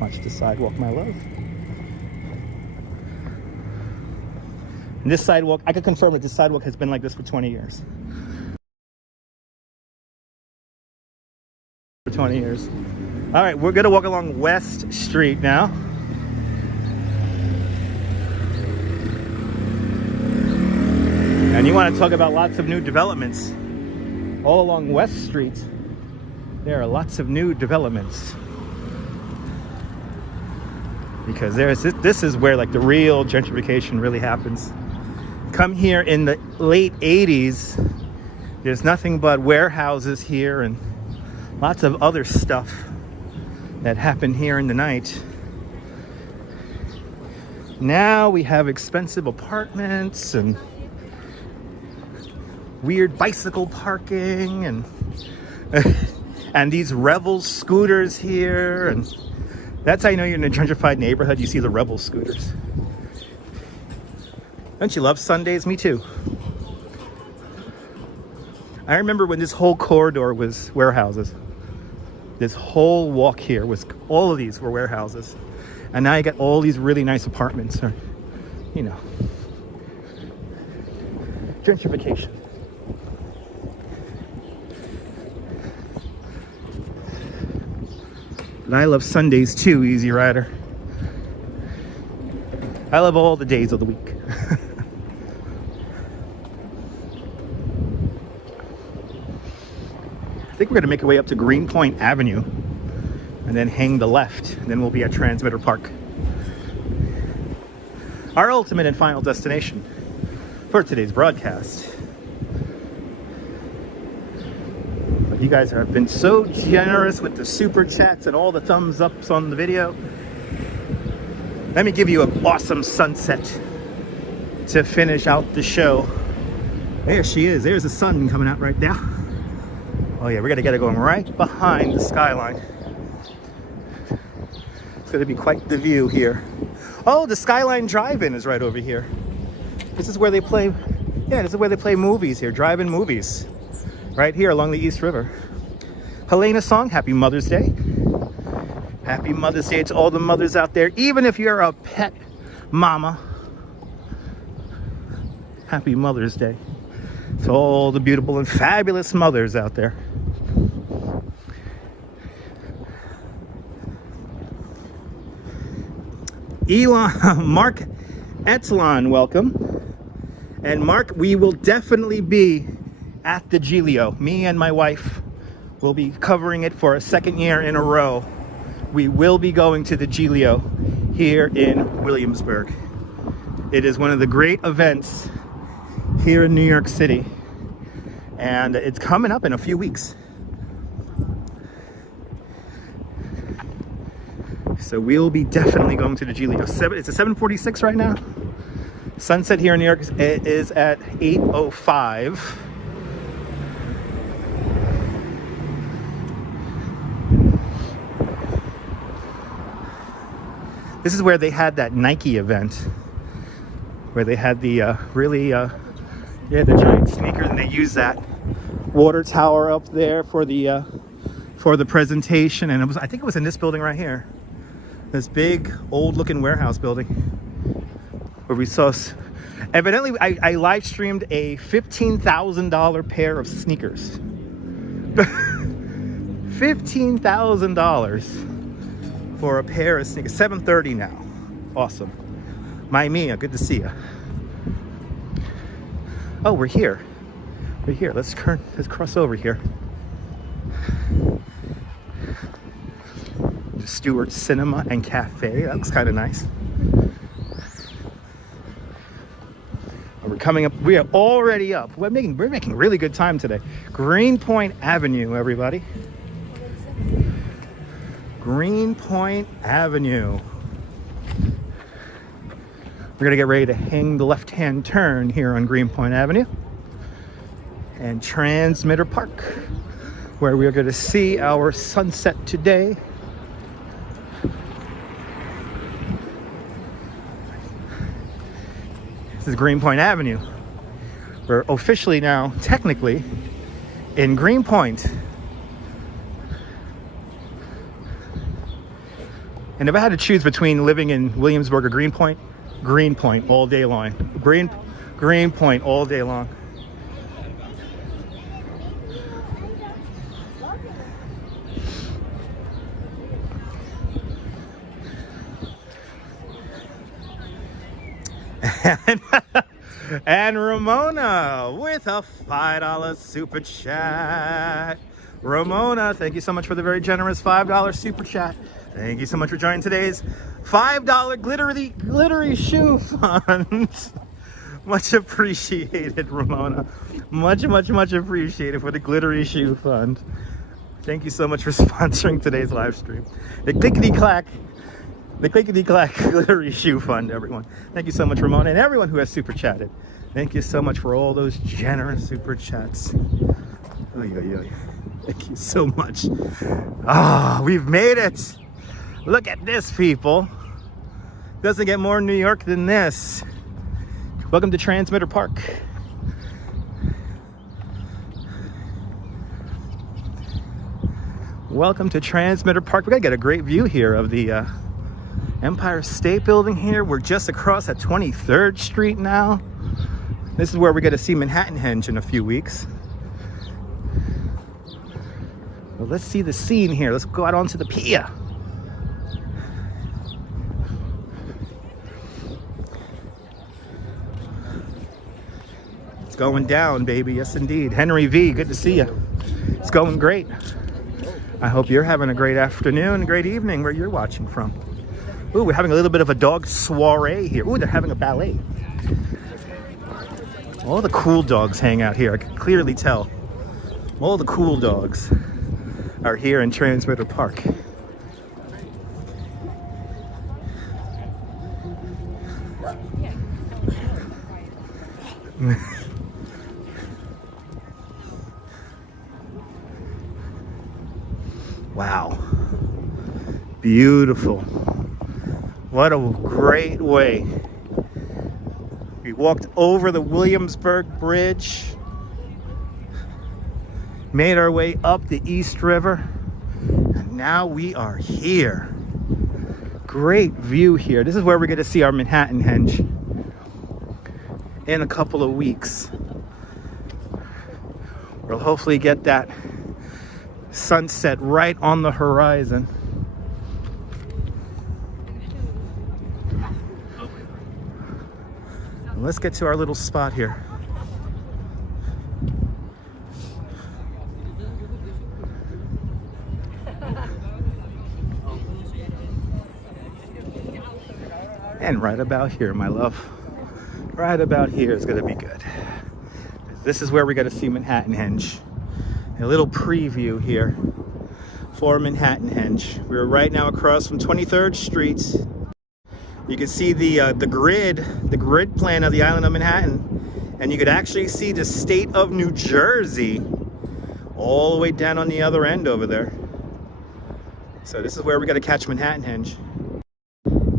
Watch the sidewalk, my love. And this sidewalk, I can confirm that this sidewalk has been like this for 20 years. For 20 years. All right, we're gonna walk along West Street now. And you want to talk about lots of new developments. All along West Street, there are lots of new developments. Because this is where like the real gentrification really happens. Come here in the late 80s, there's nothing but warehouses here and lots of other stuff that happened here in the night. Now we have expensive apartments and weird bicycle parking and and these Revel scooters here, and that's how you know you're in a gentrified neighborhood. You see the Revel scooters. Don't you love Sundays? Me too. I remember when this whole corridor was warehouses. This whole walk here was, all of these were warehouses. And now you got all these really nice apartments, or, you know, gentrification. But I love Sundays too, Easy Rider. I love all the days of the week. I think we're gonna make our way up to Greenpoint Avenue and then hang the left, and then we'll be at Transmitter Park. Our ultimate and final destination for today's broadcast. But you guys have been so generous with the super chats and all the thumbs ups on the video. Let me give you an awesome sunset to finish out the show. There she is. There's the sun coming out right now. Oh yeah, we gotta get it going right behind the skyline. It's gonna be quite the view here. Oh, the Skyline Drive-In is right over here. This is where they play, yeah, this is where they play movies here, drive-in movies. Right here along the East River. Helena Song, happy Mother's Day. Happy Mother's Day to all the mothers out there, even if you're a pet mama. Happy Mother's Day to all the beautiful and fabulous mothers out there. Mark Etlon, welcome. And Mark, we will definitely be at the Giglio. Me and my wife will be covering it for a second year in a row. We will be going to the Giglio here in Williamsburg. It is one of the great events here in New York City, and it's coming up in a few weeks. So we'll be definitely going to the Giglio. It's a 7:46 right now. Sunset here in New York is at 8:05. This is where they had that Nike event, where they had the the giant sneakers, and they used that water tower up there for the presentation. And I think it was in this building right here. This big old looking warehouse building where we saw, evidently I live streamed a $15,000 pair of sneakers. $15,000 for a pair of sneakers. 7:30 now. Awesome. My Mia, good to see you. Oh, we're here. We're here. Let's cross over here. Stewart Cinema and Cafe. That looks kind of nice. We're coming up. We are already up. We're making really good time today. Greenpoint Avenue, everybody. Greenpoint Avenue. We're gonna get ready to hang the left-hand turn here on Greenpoint Avenue and Transmitter Park, where we are going to see our sunset today. This is Greenpoint Avenue. We're officially now, technically, in Greenpoint. And if I had to choose between living in Williamsburg or Greenpoint, Greenpoint all day long. Greenpoint all day long. And Ramona with a $5 super chat. Ramona, thank you so much for the very generous $5 super chat. Thank you so much for joining today's $5 glittery shoe fund. Much appreciated, Ramona. Much appreciated for the glittery shoe fund. Thank you so much for sponsoring today's live stream. The clickety-clack glittery shoe fund, everyone. Thank you so much, Ramona, and everyone who has super chatted. Thank you so much for all those generous super chats. Oy, oy, oy. Thank you so much. Ah, we've made it. Look at this, people. Doesn't get more New York than this. Welcome to Transmitter Park. Welcome to Transmitter Park. We're gonna get a great view here of the Empire State Building here. We're just across at 23rd Street now. This is where we're gonna see Manhattan Henge in a few weeks. Well, let's see the scene here. Let's go out onto the pier. It's going down, baby. Yes, indeed. Henry V, good to see you. It's going great. I hope you're having a great afternoon, great evening where you're watching from. Ooh, we're having a little bit of a dog soiree here. Ooh, they're having a ballet. All the cool dogs hang out here. I can clearly tell. All the cool dogs are here in Transmitter Park. Wow. Beautiful. What a great way. We walked over the Williamsburg Bridge, made our way up the East River, and now we are here. Great view here. This is where we're going to see our Manhattan Henge in a couple of weeks. We'll hopefully get that sunset right on the horizon. Let's get to our little spot here. And right about here, my love. Right about here is gonna be good. This is where we're gonna see Manhattan Henge. A little preview here for Manhattan Henge. We're right now across from 23rd Street. You can see the grid plan of the island of Manhattan, and you could actually see the state of New Jersey all the way down on the other end over there. So this is where we're gonna catch Manhattan Henge.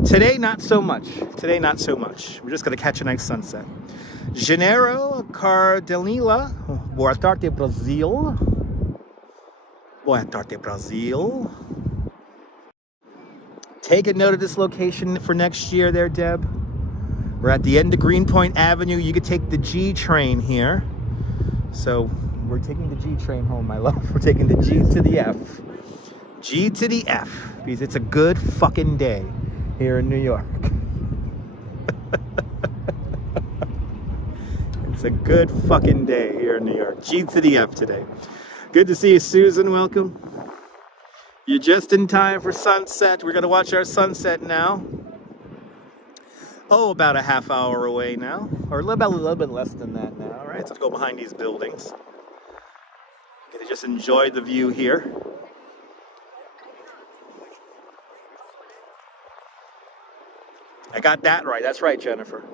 Today, not so much. Today, not so much. We're just gonna catch a nice sunset. Janeiro, Cardelila, boa tarde, Brazil. Boa tarde, Brazil. Take a note of this location for next year there, Deb. We're at the end of Greenpoint Avenue. You could take the G train here. So we're taking the G train home, my love. We're taking the G to the F. G to the F, because it's a good fucking day here in New York. It's a good fucking day here in New York. G to the F today. Good to see you, Susan. Welcome. You're just in time for sunset. We're gonna watch our sunset now. Oh, about a half hour away now, or a little bit less than that now. All right, so let's go behind these buildings. Get to just enjoy the view here. I got that right. That's right, Jennifer.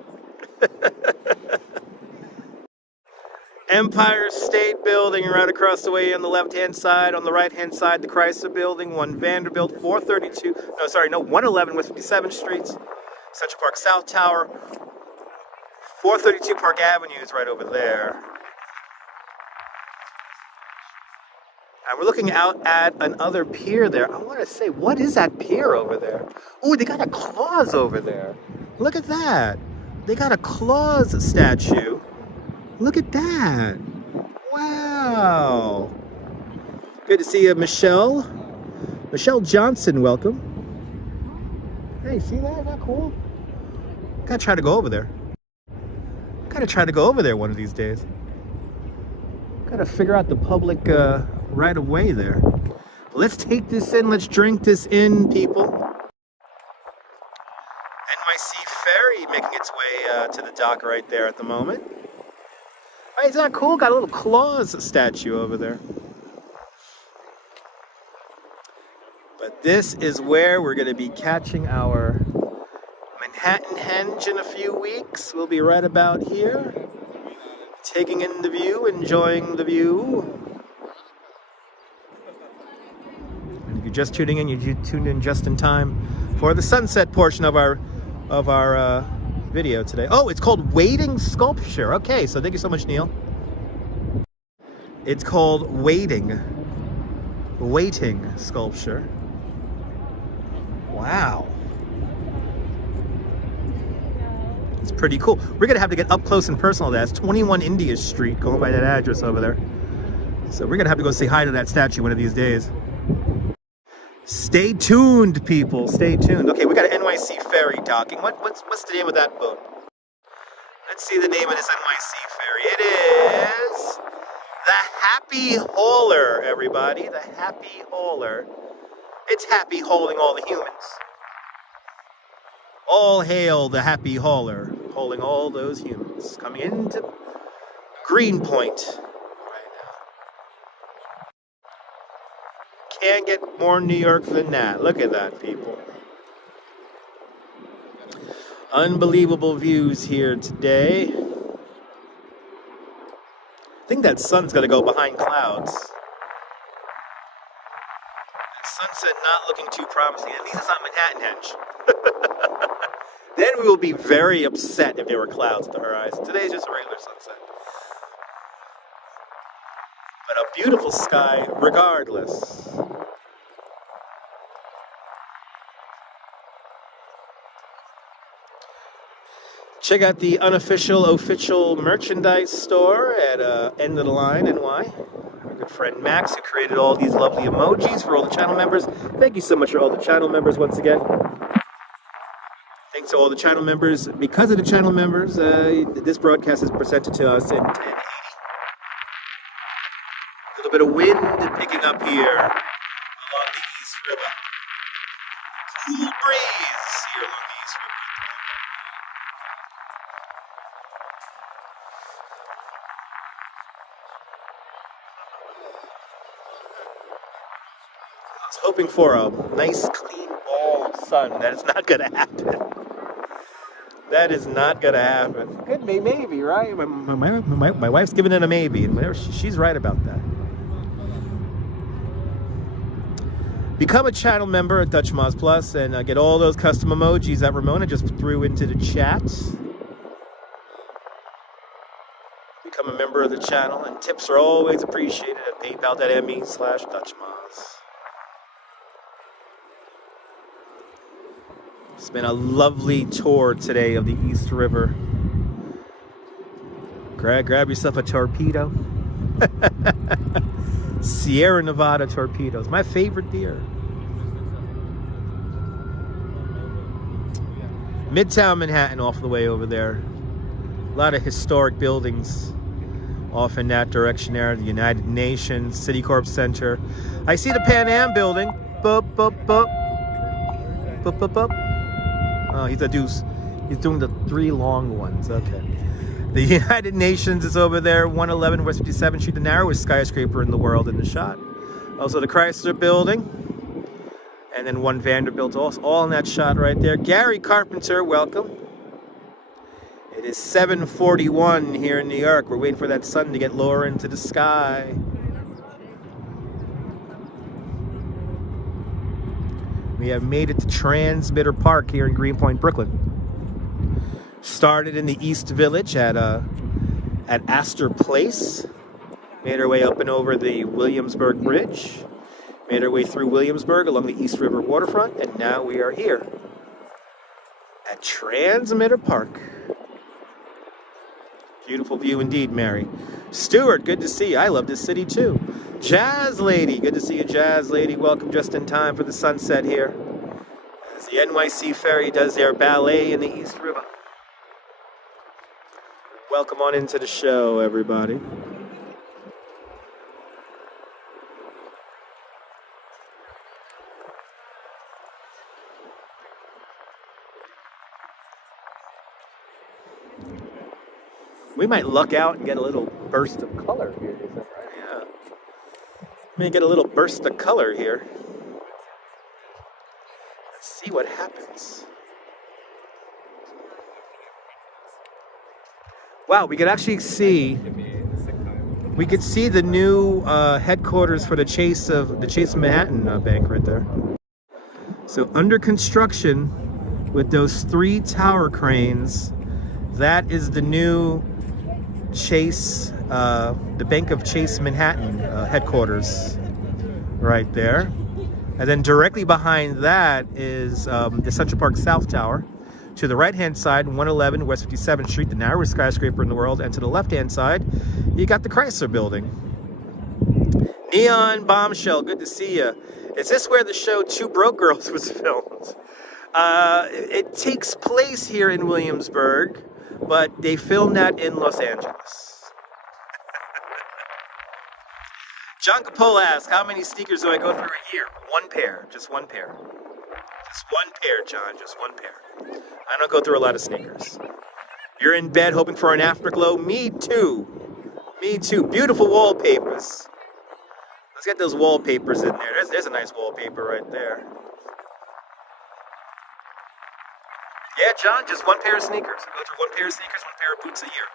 Empire State Building right across the way on the left-hand side. On the right-hand side, the Chrysler Building, 1 Vanderbilt, 111 West 57th Street, Central Park South Tower, 432 Park Avenue is right over there. And we're looking out at another pier there. I want to say, what is that pier over there? Oh, they got a claws over there. Look at that. They got a claws statue. Look at that. Wow. Good to see you, Michelle. Michelle Johnson, welcome. Hey, see that? Isn't that cool? Gotta try to go over there. Gotta try to go over there one of these days. Gotta figure out the public right of way there. Let's take this in. Let's drink this in, people. NYC ferry making its way to the dock right there at the moment. Oh, isn't that cool? Got a little claws statue over there. But this is where we're going to be catching our Manhattan Henge in a few weeks. We'll be right about here, taking in the view, enjoying the view. And if you're just tuning in, you tuned in just in time for the sunset portion of our video today. Oh, it's called Waiting Sculpture. Okay, so thank you so much, Neil. It's called Waiting Sculpture. Wow. It's pretty cool. We're gonna have to get up close and personal. That's 21 India Street, going by that address over there. So we're gonna have to go say hi to that statue one of these days. Stay tuned, people. Stay tuned. Okay, we got an NYC ferry docking. What's the name of that boat? Let's see the name of this NYC ferry. It is the Happy Hauler, everybody. The Happy Hauler. It's happy hauling all the humans. All hail the Happy Hauler, hauling all those humans. Coming into Greenpoint right now. Can't get more New York than that. Look at that, people. Unbelievable views here today. I think that sun's going to go behind clouds. That sunset not looking too promising. At least it's not Manhattan Hedge. Then we will be very upset if there were clouds at the horizon. Today's just a regular sunset. But a beautiful sky regardless. Check out the unofficial, official merchandise store at End of the Line, NY. Our good friend Max, who created all these lovely emojis for all the channel members. Thank you so much for all the channel members once again. Thanks to all the channel members. Because of the channel members, this broadcast is presented to us in 1080. A little bit of wind picking up here along the East River. Cool breeze here along the East River. I was hoping for a nice, clean ball of sun. That is not going to happen. That is not going to happen. Could be, maybe, right? My wife's giving it a maybe, and whatever, she's right about that. Become a channel member at Dutch Moz Plus and get all those custom emojis that Ramona just threw into the chat. Become a member of the channel, and tips are always appreciated at paypal.me/DutchMoz. It's been a lovely tour today of the East River. Grab yourself a torpedo. Sierra Nevada torpedoes, my favorite beer. Midtown Manhattan off the way over there. A lot of historic buildings off in that direction there. The United Nations, Citicorp Center. I see the Pan Am building. Bup, bup, bup. Bup, bup, bup. Oh, he's a deuce. He's doing the three long ones. Okay. The United Nations is over there, 111 West 57th Street, the narrowest skyscraper in the world in the shot. Also the Chrysler Building. And then one Vanderbilt, also all in that shot right there. Gary Carpenter, welcome. It is 7:41 here in New York. We're waiting for that sun to get lower into the sky. We have made it to Transmitter Park here in Greenpoint, Brooklyn. Started in the East Village at Astor Place. Made our way up and over the Williamsburg Bridge. Made our way through Williamsburg along the East River waterfront. And now we are here at Transmitter Park. Beautiful view indeed, Mary. Stuart, good to see you. I love this city too. Jazz Lady, good to see you, Jazz Lady. Welcome just in time for the sunset here, as the NYC ferry does their ballet in the East River. Welcome on into the show, everybody. We might luck out and get a little burst of color here. Is that right? Yeah. May get a little burst of color here. Let's see what happens. Wow, we could actually see. We could see the new headquarters for the Chase Manhattan Bank right there. So under construction with those 3 tower cranes, that is the new Chase, the Bank of Chase Manhattan headquarters right there. And then directly behind that is the Central Park South Tower. To the right-hand side, 111 West 57th Street, the narrowest skyscraper in the world. And to the left-hand side, you got the Chrysler Building. Neon Bombshell, good to see you. Is this where the show Two Broke Girls was filmed? It takes place here in Williamsburg, but they filmed that in Los Angeles. John Capola asks, how many sneakers do I go through a year? One pair, just one pair. Just one pair, John, just one pair. I don't go through a lot of sneakers. You're in bed hoping for an afterglow? Me too. Me too. Beautiful wallpapers. Let's get those wallpapers in there. There's a nice wallpaper right there. Yeah, John, just one pair of sneakers. I go through one pair of sneakers, one pair of boots a year.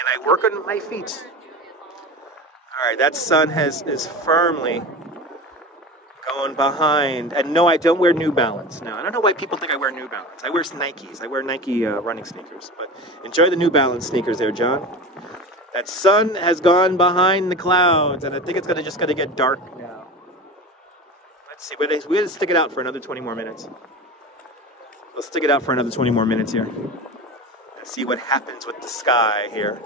And I work on my feet. All right, that sun is firmly going behind. And no, I don't wear New Balance. Now, I don't know why people think I wear New Balance. I wear Nikes. I wear Nike running sneakers. But enjoy the New Balance sneakers there, John. That sun has gone behind the clouds, and I think it's just gonna get dark now. Let's see. We're gonna stick it out for another 20 more minutes. Let's stick it out for another 20 more minutes here. Let's see what happens with the sky here.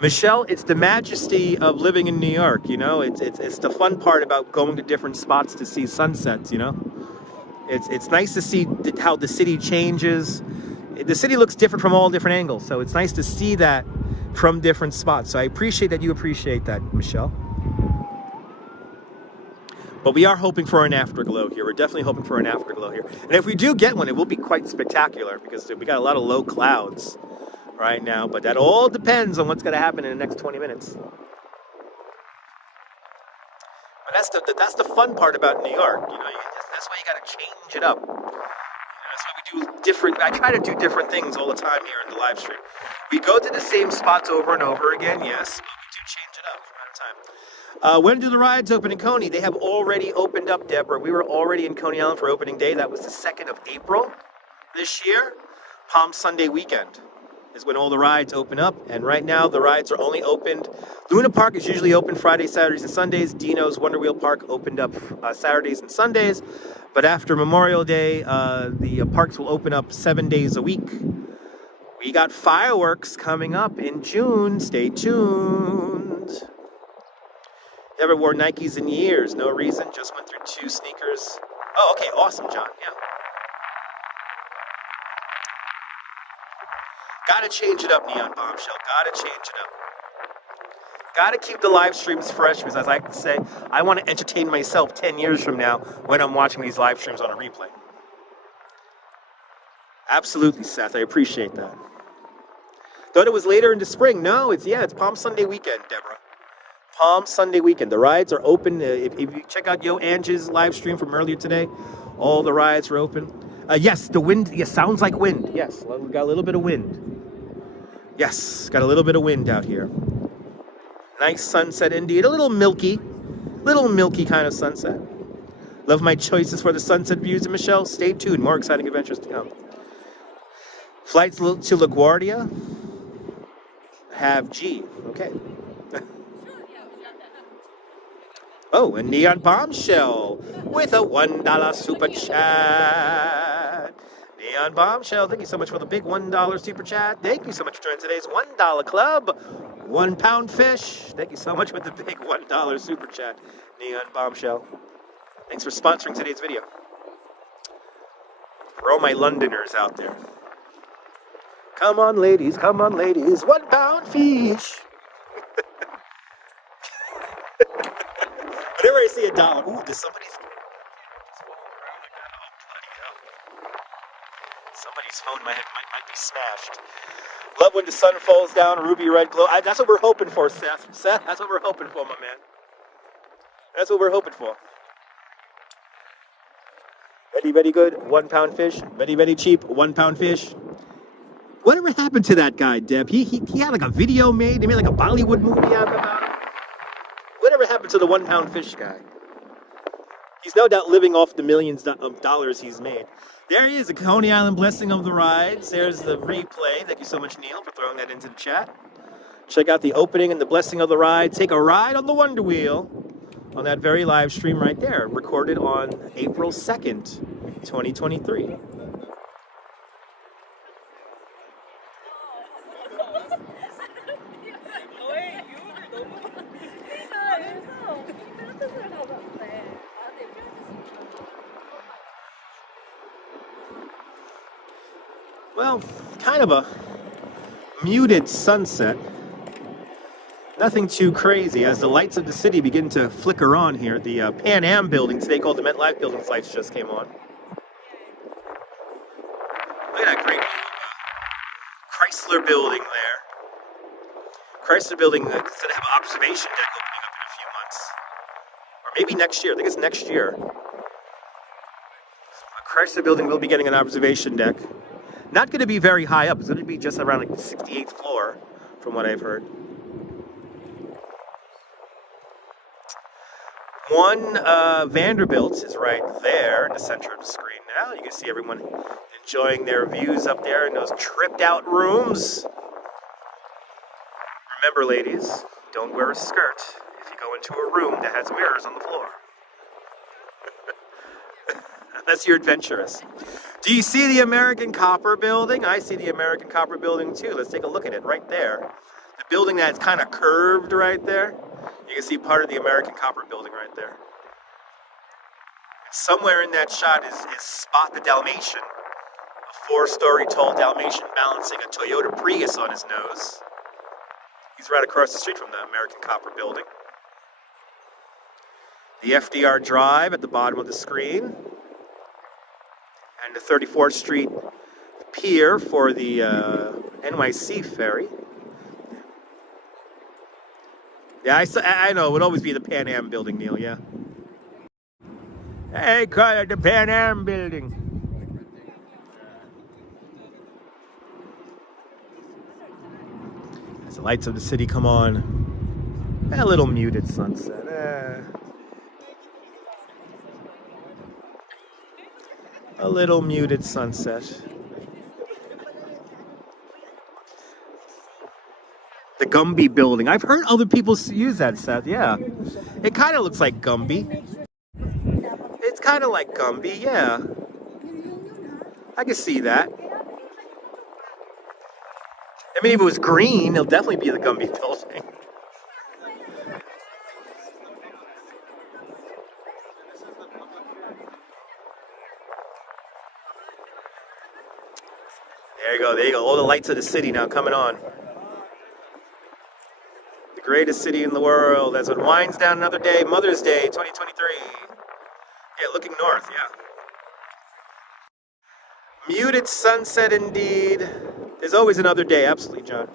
Michelle, it's the majesty of living in New York, you know? It's the fun part about going to different spots to see sunsets, you know? It's nice to see how the city changes. The city looks different from all different angles, so it's nice to see that from different spots. So I appreciate that you appreciate that, Michelle. But we are hoping for an afterglow here. We're definitely hoping for an afterglow here. And if we do get one, it will be quite spectacular because we got a lot of low clouds right now, but that all depends on what's going to happen in the next 20 minutes. But that's the fun part about New York, you know. That's why you got to change it up. You know, that's why we do different. I try to do different things all the time here in the live stream. We go to the same spots over and over again, yes, but we do change it up from time to time. When do the rides open in Coney? They have already opened up, Deborah. We were already in Coney Island for opening day. That was the 2nd of April this year. Palm Sunday weekend is when all the rides open up, and right now the rides are only opened. Luna Park is usually open Fridays, Saturdays, and Sundays. Dino's Wonder Wheel Park opened up Saturdays and Sundays, but after Memorial Day, the parks will open up 7 days a week. We got fireworks coming up in June. Stay tuned. Never wore Nikes in years. No reason. Just went through 2 sneakers. Oh, okay. Awesome, John. Yeah. Gotta change it up, Neon Bombshell. Gotta change it up. Gotta keep the live streams fresh because, as I can say, I want to entertain myself 10 years from now when I'm watching these live streams on a replay. Absolutely, Seth. I appreciate that. Thought it was later in the spring. No, it's Palm Sunday weekend, Deborah. Palm Sunday weekend. The rides are open. If you check out Yo Angie's live stream from earlier today, all the rides are open. Yes, the wind. Yes, sounds like wind. Yes, we got a little bit of wind. Yes, got a little bit of wind out here. Nice sunset indeed. A little milky kind of sunset. Love my choices for the sunset views. And Michelle, stay tuned. More exciting adventures to come. Flights to LaGuardia have G. Okay. Oh, a Neon Bombshell with a $1 super chat. Neon Bombshell, thank you so much for the big $1 super chat. Thank you so much for joining today's $1 club. 1 pound fish. Thank you so much for the big $1 super chat, Neon Bombshell. Thanks for sponsoring today's video. For all my Londoners out there. Come on, ladies. 1 pound fish. Whenever I see a dollar, ooh, does somebody's phone might be smashed. Love when the sun falls down, ruby red glow. That's what we're hoping for, Seth. Seth, that's what we're hoping for, my man. That's what we're hoping for. Very, very good. 1 pound fish. Very, very cheap. 1 pound fish. Whatever happened to that guy, Deb? He had like a video made. They made like a Bollywood movie out about him. Whatever happened to the 1 pound fish guy? He's no doubt living off the millions of dollars he's made. There he is, the Coney Island blessing of the rides. There's the replay. Thank you so much, Neil, for throwing that into the chat. Check out the opening and the blessing of the ride. Take a ride on the Wonder Wheel on that very live stream right there, recorded on April 2nd, 2023. Well, kind of a muted sunset. Nothing too crazy as the lights of the city begin to flicker on here at the Pan Am building, today called the MetLife building's lights just came on. Look at that great Chrysler building there. Chrysler building that's going to have an observation deck opening up in a few months. Or maybe next year. I think it's next year. A Chrysler building will be getting an observation deck. Not going to be very high up. It's going to be just around like the 68th floor, from what I've heard. One Vanderbilt is right there in the center of the screen now. You can see everyone enjoying their views up there in those tripped out rooms. Remember, ladies, don't wear a skirt if you go into a room that has mirrors on the floor. Unless you're adventurous. Do you see the American Copper building? I see the American Copper building too. Let's take a look at it right there. The building that's kind of curved right there. You can see part of the American Copper building right there. And somewhere in that shot is Spot the Dalmatian, a 4-story tall Dalmatian balancing a Toyota Prius on his nose. He's right across the street from the American Copper building. The FDR Drive at the bottom of the screen. And the 34th Street Pier for the NYC ferry. Yeah, I know. It would always be the Pan Am building, Neil, yeah. Hey, call it the Pan Am building. As the lights of the city come on, a little muted sunset. A little muted sunset. The Gumby building. I've heard other people use that, Seth. Yeah. It kind of looks like Gumby. It's kind of like Gumby, yeah. I can see that. I mean, if it was green, it'll definitely be the Gumby building. There you go, there you go. All the lights of the city now coming on. The greatest city in the world as it winds down another day, Mother's Day 2023. Yeah, looking north, yeah. Muted sunset indeed. There's always another day, absolutely, John.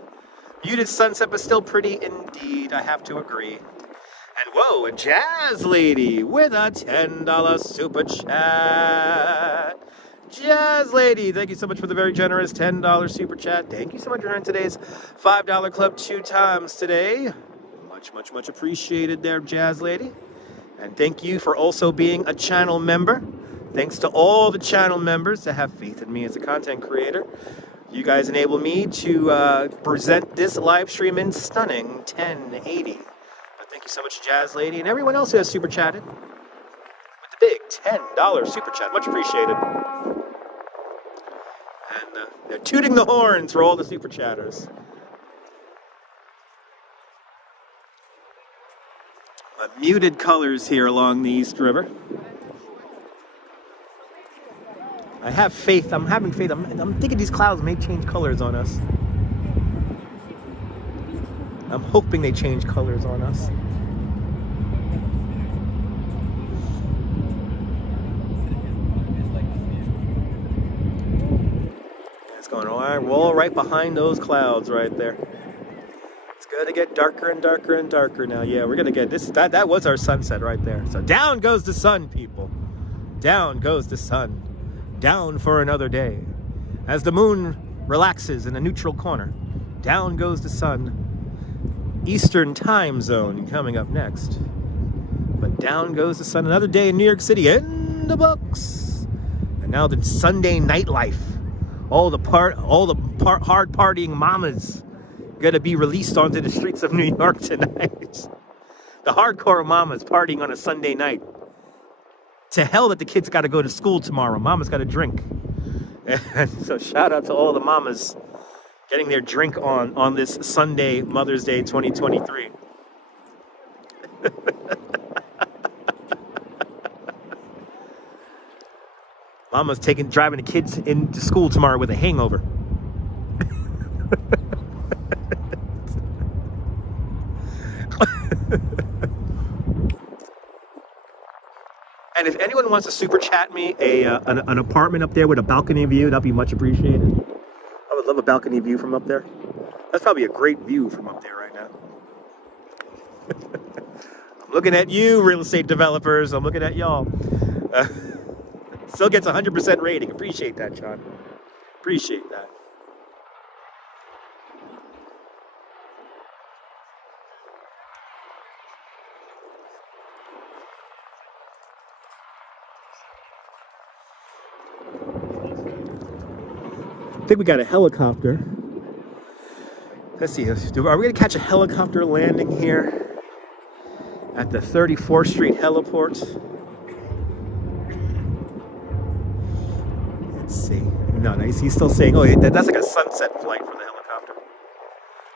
Muted sunset, but still pretty indeed, I have to agree. And whoa, a jazz lady with a $10 super chat. Jazz lady, thank you so much for the very generous $10 super chat. Thank you so much for joining today's $5 club 2 times today. Much appreciated there, Jazz lady. And thank you for also being a channel member. Thanks to all the channel members that have faith in me as a content creator. You guys enable me to present this live stream in stunning 1080. But thank you so much, Jazz lady, and everyone else who has super chatted with the big $10 super chat. Much appreciated. And they're tooting the horns for all the super chatters. Muted colors here along the East River. I have faith. I'm having faith. I'm thinking these clouds may change colors on us. I'm hoping they change colors on us. It's going all right behind those clouds right there. It's going to get darker and darker and darker now. Yeah, we're going to get this. That was our sunset right there. So down goes the sun, people. Down goes the sun. Down for another day. As the moon relaxes in a neutral corner, down goes the sun. Eastern time zone coming up next. But down goes the sun. Another day in New York City in the books. And now the Sunday nightlife. All the hard partying mamas gonna be released onto the streets of New York tonight. The hardcore mamas partying on a Sunday night. To hell that the kids got to go to school tomorrow. Mama's got to drink. And so shout out to all the mamas getting their drink on this Sunday, Mother's Day 2023. Mama's driving the kids into school tomorrow with a hangover. And if anyone wants to super chat me an apartment up there with a balcony view, that'd be much appreciated. I would love a balcony view from up there. That's probably a great view from up there right now. I'm looking at you, real estate developers. I'm looking at y'all. Still gets 100% rating. Appreciate that, John. Appreciate that. I think we got a helicopter. Let's see. Are we going to catch a helicopter landing here at the 34th Street heliport? Let's see. No, he's still saying, oh, that's like a sunset flight for the helicopter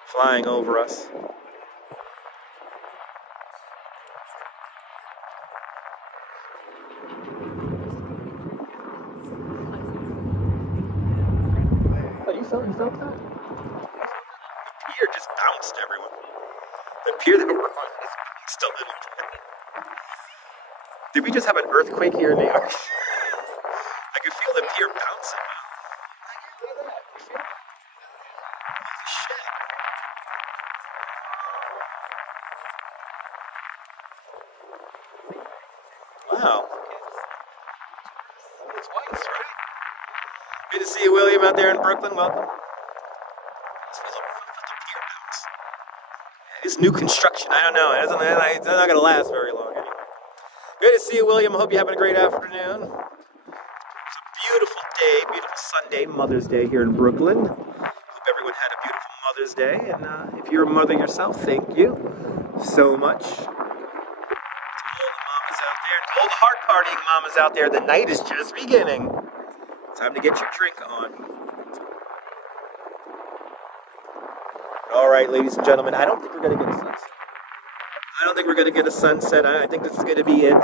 flying over us. You felt that? The pier just bounced everyone. The pier that we're on is still little. Did we just have an earthquake here in New York? I could feel the pier bouncing. Shit. Wow. It's twice, right? Good to see you, William, out there in Brooklyn. Welcome. This new construction, I don't know. It's not going to last very long anyway. Good to see you, William. I hope you're having a great afternoon. It's a beautiful day, beautiful Sunday, Mother's Day here in Brooklyn. Hope everyone had a beautiful Mother's Day. And if you're a mother yourself, thank you so much. To all the mamas out there, to all the heart partying mamas out there, the night is just beginning. Time to get your drink on. All right, ladies and gentlemen, I don't think we're going to get a sunset. I think this is going to be it.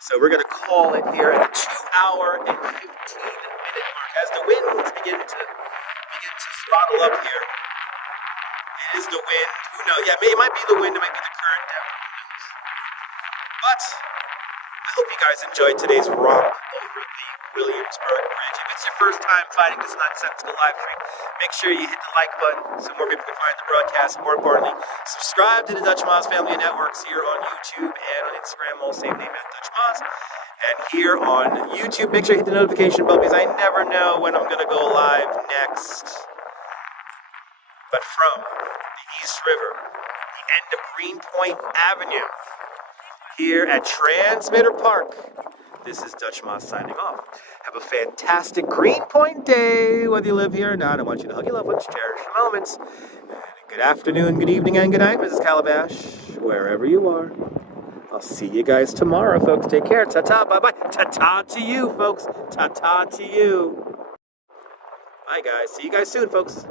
So we're going to call it here at the 2-hour and 15-minute mark as the winds begin to throttle up here. It is the wind. Who knows? Yeah, it might be the wind. It might be the current down. Who knows? But I hope you guys enjoyed today's romp over the Williamsburg Bridge. If it's your first time finding this nonsensical live stream, make sure you hit the like button so more people can find the broadcast. More importantly, subscribe to the Dutch Moz Family of Networks here on YouTube and on Instagram, all same name at Dutch Moz. And here on YouTube, make sure you hit the notification bell because I never know when I'm going to go live next. But from the East River, the end of Greenpoint Avenue, here at Transmitter Park, this is Dutch Moz signing off. Have a fantastic Greenpoint day, whether you live here or not. I want you to hug your loved ones, cherish your moments. And good afternoon, good evening, and good night, Mrs. Calabash, wherever you are. I'll see you guys tomorrow, folks. Take care. Ta-ta. Bye-bye. Ta-ta to you, folks. Ta-ta to you. Bye, guys. See you guys soon, folks.